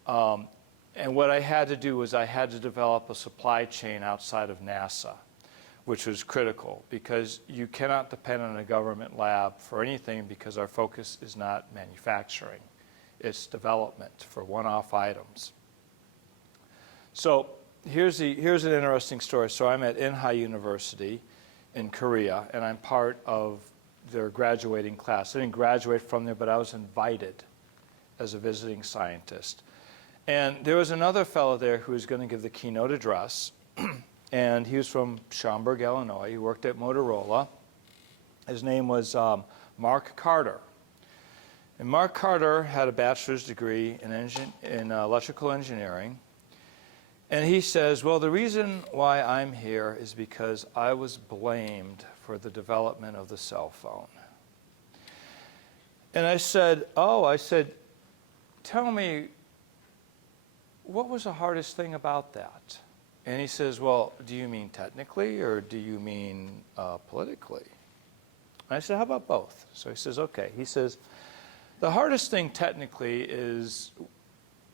And what I had to do was I had to develop a supply chain outside of NASA, which was critical, because you cannot depend on a government lab for anything, because our focus is not manufacturing. It's development for one-off items. So here's an interesting story. So I'm at Untitled University in Korea, and I'm part of their graduating class. I didn't graduate from there, but I was invited as a visiting scientist. And there was another fellow there who was going to give the keynote address, and he was from Schaumburg, Illinois. He worked at Motorola. His name was Mark Carter. And Mark Carter had a bachelor's degree in electrical engineering. And he says, well, the reason why I'm here is because I was blamed for the development of the cell phone. And I said, tell me, what was the hardest thing about that? And he says, well, do you mean technically or do you mean politically? And I said, how about both? So he says, okay. He says, the hardest thing technically is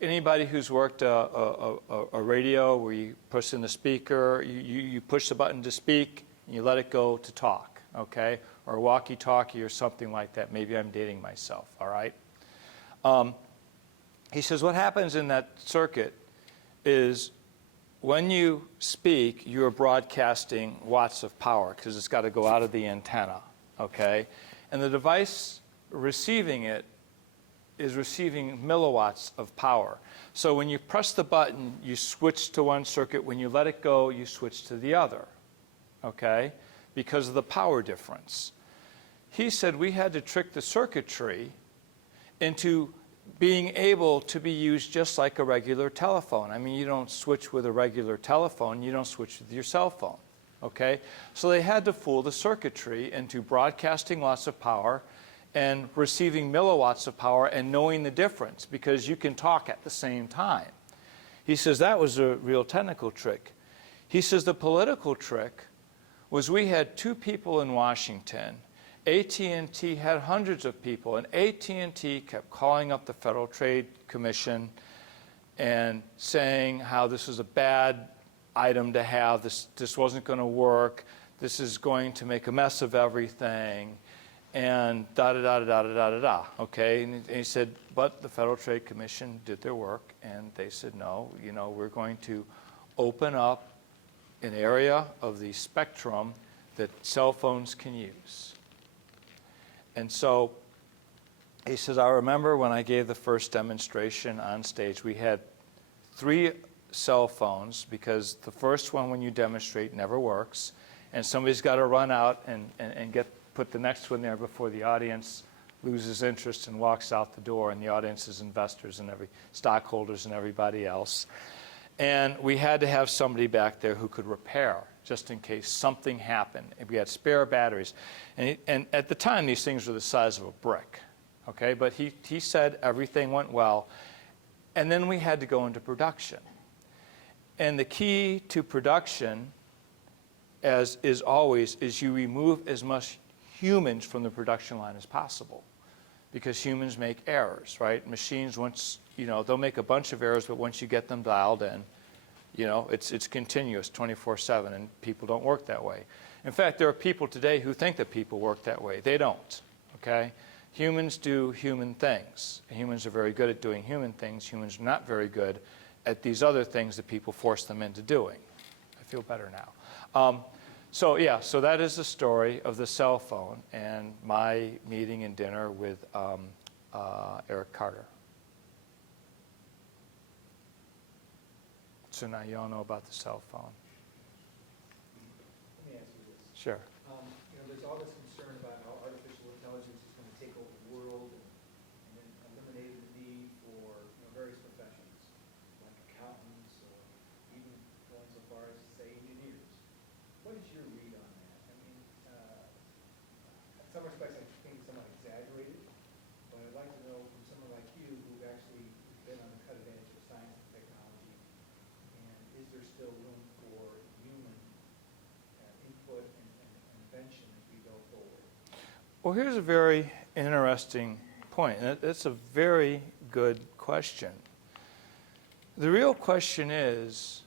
anybody who's worked a radio where you push in the speaker, you push the button to speak, and you let it go to talk, okay? Or a walkie-talkie or something like that. Maybe I'm dating myself, all right? He says what happens in that circuit is when you speak, you're broadcasting watts of power because it's got to go out of the antenna, okay? And the device receiving it is receiving milliwatts of power. So when you press the button, you switch to one circuit. When you let it go, you switch to the other, okay? Because of the power difference. He said we had to trick the circuitry into being able to be used just like a regular telephone. I mean, you don't switch with a regular telephone, you don't switch with your cell phone, okay? So they had to fool the circuitry into broadcasting lots of power and receiving milliwatts of power and knowing the difference, because you can talk at the same time. He says that was a real technical trick. He says the political trick was we had two people in Washington. AT&T had hundreds of people, and AT&T kept calling up the Federal Trade Commission and saying how this was a bad item to have, this wasn't going to work, this is going to make a mess of everything. and da-da-da-da-da-da-da-da, okay? And he said, but the Federal Trade Commission did their work, and they said, no, we're going to open up an area of the spectrum that cell phones can use. And so he says, I remember when I gave the first demonstration on stage, we had 3 cell phones, because the first one when you demonstrate never works, and somebody's got to run out and put the next one there before the audience loses interest and walks out the door, and the audience is investors and stockholders and everybody else. And we had to have somebody back there who could repair, just in case something happened. And we had spare batteries. And at the time, these things were the size of a brick. Okay? But he said everything went well. And then we had to go into production. And the key to production, as is always, is you remove as much humans from the production line as possible. Because humans make errors, right? Machines, once, they'll make a bunch of errors, but once you get them dialed in, it's continuous 24/7, and people don't work that way. In fact, there are people today who think that people work that way. They don't, okay? Humans do human things. Humans are very good at doing human things. Humans are not very good at these other things that people force them into doing. I feel better now. So that is the story of the cell phone and my meeting and dinner with Eric Carter. So now you all know about the cell phone. Let me ask you this. Sure. There's all this concern about how artificial intelligence is going to take over the world and then eliminate the need for various professions, like accountants or even going so far as to say engineers. What is your read on that? I mean, in some respects, I think it's somewhat exaggerated, but I'd like to know from someone like you who've actually been on the cutting edge of science and technology, and is there still room for human input and invention as we go forward? Well, here's a very interesting point, and it's a very good question. The real question is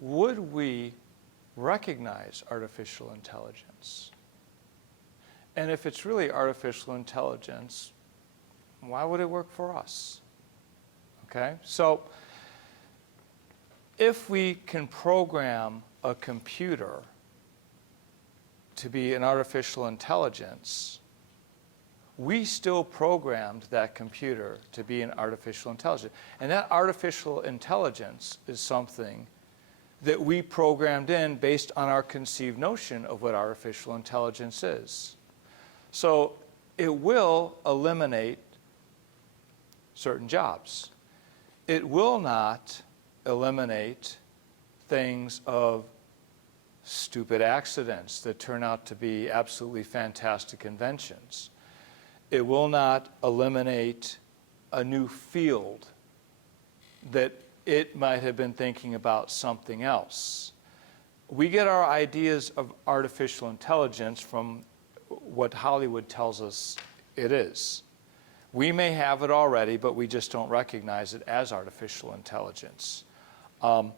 would we recognize artificial intelligence? And if it's really artificial intelligence, why would it work for us? Okay? So if we can program a computer to be an artificial intelligence, we still programmed that computer to be an artificial intelligence. And that artificial intelligence is something that we programmed in based on our conceived notion of what artificial intelligence is. So it will eliminate certain jobs. It will not eliminate things of stupid accidents that turn out to be absolutely fantastic inventions. It will not eliminate a new field that it might have been thinking about something else. We get our ideas of artificial intelligence from what Hollywood tells us it is. We may have it already, but we just don't recognize it as artificial intelligence. But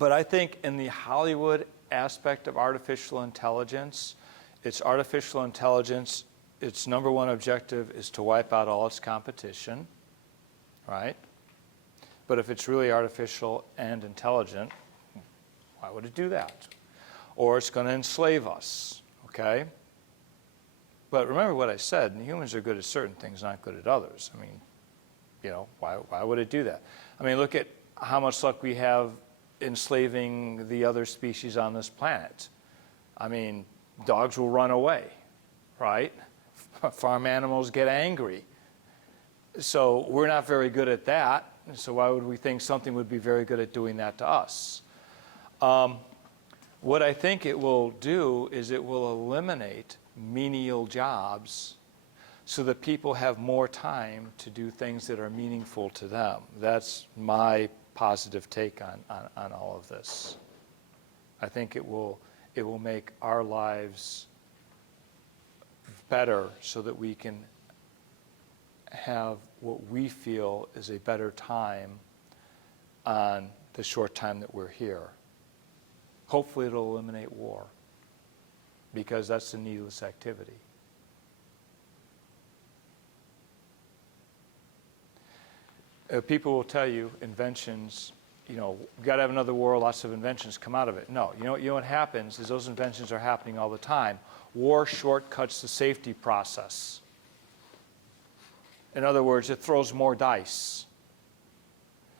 I think in the Hollywood aspect of artificial intelligence, its artificial intelligence, its number one objective is to wipe out all its competition, right? But if it's really artificial and intelligent, why would it do that? Or it's going to enslave us, okay? But remember what I said, humans are good at certain things, not good at others. I mean, why would it do that? I mean, look at how much luck we have enslaving the other species on this planet. I mean, dogs will run away, right? Farm animals get angry. So we're not very good at that. So why would we think something would be very good at doing that to us? What I think it will do is it will eliminate menial jobs so that people have more time to do things that are meaningful to them. That's my positive take on all of this. I think it will make our lives better so that we can have what we feel is a better time on the short time that we're here. Hopefully it'll eliminate war. because that's a needless activity. People will tell you inventions, you know, we've got to have another war, lots of inventions come out of it. No, you know what happens is those inventions are happening all the time. War shortcuts the safety process. In other words, it throws more dice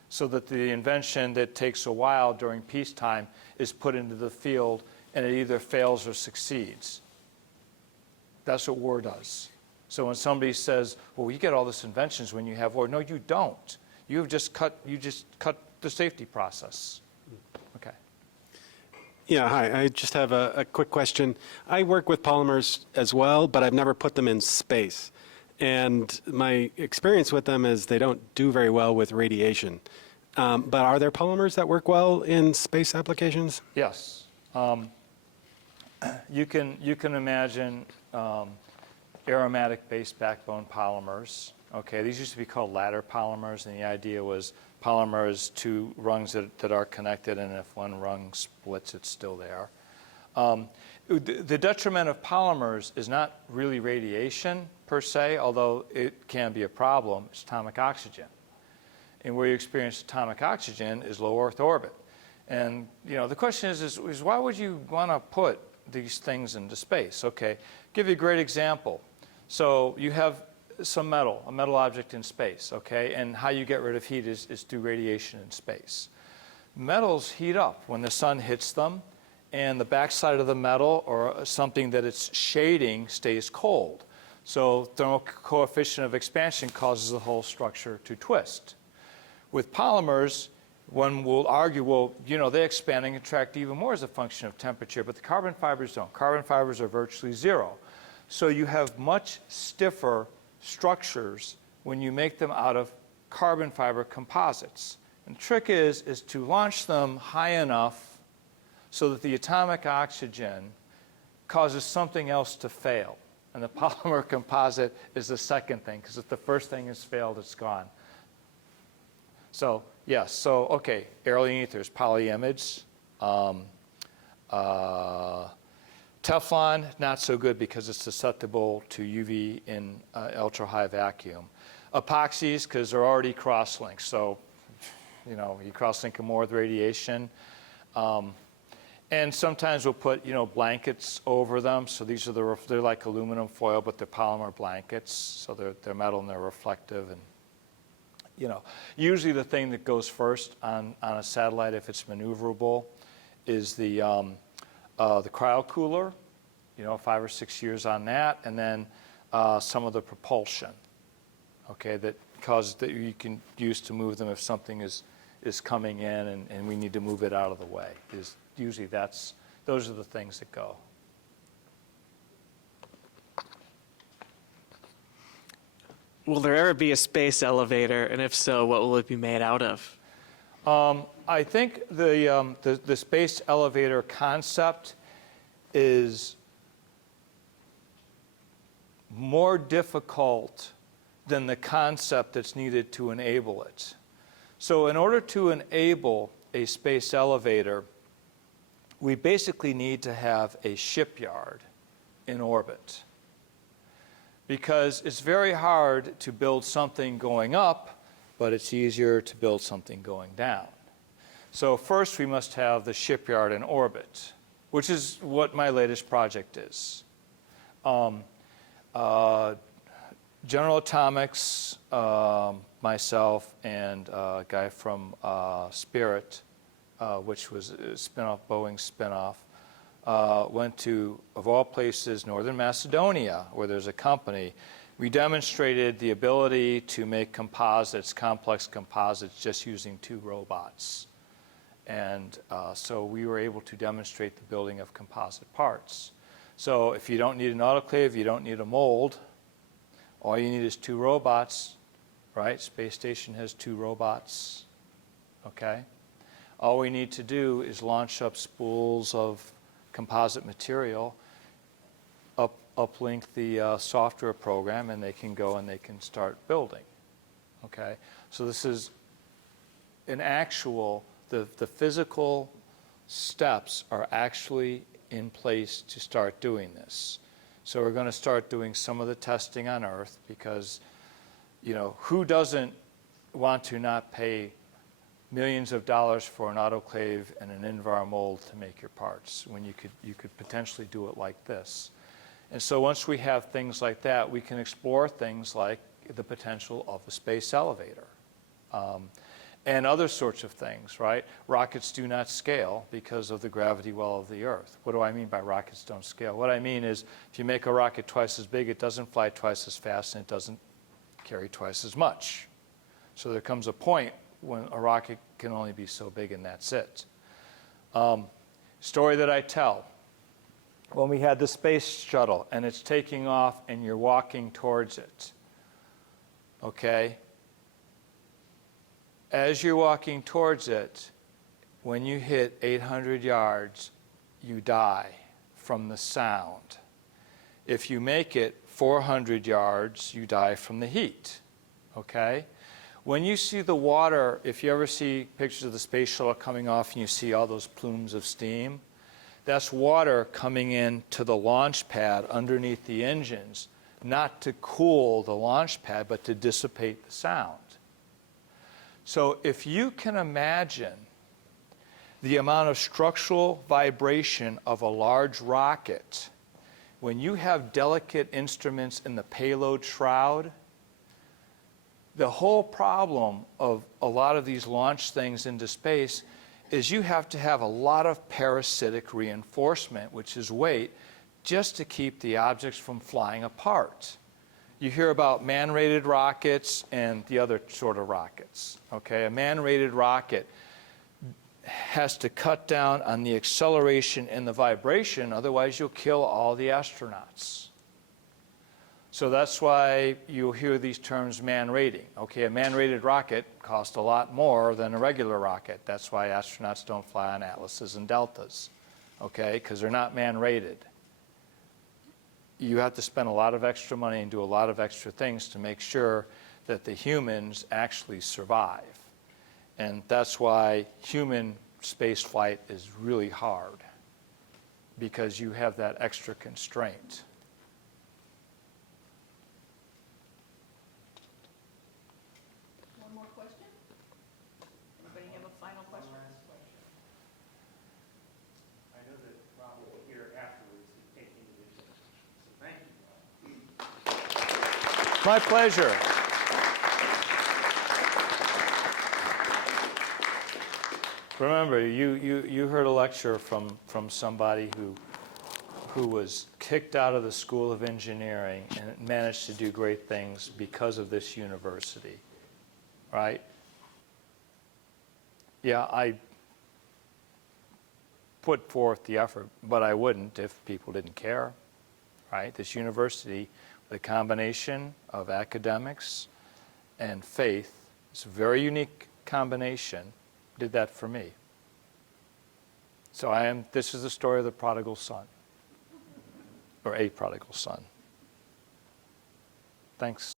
so that the invention that takes a while during peacetime is put into the field and it either fails or succeeds. That's what war does. So when somebody says, well, you get all these inventions when you have war. No, you don't. You just cut the safety process. Okay. Yeah, hi. I just have a quick question. I work with polymers as well, but I've never put them in space. And my experience with them is they don't do very well with radiation. But are there polymers that work well in space applications? Yes. You can imagine aromatic-based backbone polymers. Okay, these used to be called ladder polymers, and the idea was polymers, two rungs that are connected, and if one rung splits, it's still there. The detriment of polymers is not really radiation per se, although it can be a problem. It's atomic oxygen. And where you experience atomic oxygen is low Earth orbit. And you know, the question is why would you want to put these things into space? Okay, give you a great example. So you have some metal, a metal object in space, okay? And how you get rid of heat is through radiation in space. Metals heat up when the sun hits them, and the backside of the metal or something that it's shading stays cold. So thermal coefficient of expansion causes the whole structure to twist. With polymers, one will argue, well, you know, they expand and contract even more as a function of temperature, but the carbon fibers don't. Carbon fibers are virtually zero. So you have much stiffer structures when you make them out of carbon fiber composites. And the trick is to launch them high enough so that the atomic oxygen causes something else to fail. And the polymer composite is the second thing, because if the first thing has failed, it's gone. So, yes, so, okay, aerial ethers, polyimides. Teflon, not so good because it's susceptible to UV in ultra-high vacuum. Epoxies, because they're already cross-linked, so, you know, you cross-link them more with radiation. And sometimes we'll put, you know, blankets over them. So these are they're like aluminum foil, but they're polymer blankets. So they're metal and they're reflective. And, you know, usually the thing that goes first on a satellite, if it's maneuverable, is the cryo cooler. You know, 5 or 6 years on that, and then some of the propulsion. Okay, that you can use to move them if something is coming in and we need to move it out of the way. Usually those are the things that go. Will there ever be a space elevator, and if so, what will it be made out of? I think the space elevator concept is more difficult than the concept that's needed to enable it. So in order to enable a space elevator, we basically need to have a shipyard in orbit, because it's very hard to build something going up, but it's easier to build something going down. So first we must have the shipyard in orbit, which is what my latest project is. General Atomics, myself, and a guy from Spirit, which was a spinoff, Boeing spinoff, went to, of all places, Northern Macedonia, where there's a company. We demonstrated the ability to make composites, complex composites, just using 2 robots. And so we were able to demonstrate the building of composite parts. So if you don't need an autoclave, you don't need a mold. All you need is 2 robots, right? Space Station has 2 robots, okay? All we need to do is launch up spools of composite material, uplink the software program, and they can go and they can start building, okay? So this is an actual, the physical steps are actually in place to start doing this. So we're going to start doing some of the testing on Earth because, who doesn't want to not pay millions of dollars for an autoclave and an Invar mold to make your parts when you could potentially do it like this. And so once we have things like that, we can explore things like the potential of a space elevator. And other sorts of things, right? Rockets do not scale because of the gravity well of the Earth. What do I mean by rockets don't scale? What I mean is if you make a rocket twice as big, it doesn't fly twice as fast and it doesn't carry twice as much. So there comes a point when a rocket can only be so big and that's it. Story that I tell. When we had the space shuttle and it's taking off and you're walking towards it, okay? As you're walking towards it, when you hit 800 yards, you die from the sound. If you make it 400 yards, you die from the heat, okay? When you see the water, if you ever see pictures of the space shuttle coming off and you see all those plumes of steam, that's water coming into the launch pad underneath the engines, not to cool the launch pad, but to dissipate the sound. So if you can imagine the amount of structural vibration of a large rocket, when you have delicate instruments in the payload shroud, the whole problem of a lot of these launch things into space is you have to have a lot of parasitic reinforcement, which is weight, just to keep the objects from flying apart. You hear about man-rated rockets and the other sort of rockets. Okay, a man-rated rocket has to cut down on the acceleration and the vibration, otherwise you'll kill all the astronauts. So that's why you hear these terms man-rating. Okay, a man-rated rocket costs a lot more than a regular rocket. That's why astronauts don't fly on Atlases and Deltas, okay, because they're not man-rated. You have to spend a lot of extra money and do a lot of extra things to make sure that the humans actually survive. And that's why human space flight is really hard, because you have that extra constraint. One more question? Anybody have a final question? I know that Rob will be here afterwards and take individual. So thank you, Rob. My pleasure. Remember, you heard a lecture from somebody who was kicked out of the School of Engineering and managed to do great things because of this university, right? Yeah, I put forth the effort, but I wouldn't if people didn't care, right? This university, the combination of academics and faith, it's a very unique combination, did that for me. So this is the story of the prodigal son, or a prodigal son. Thanks.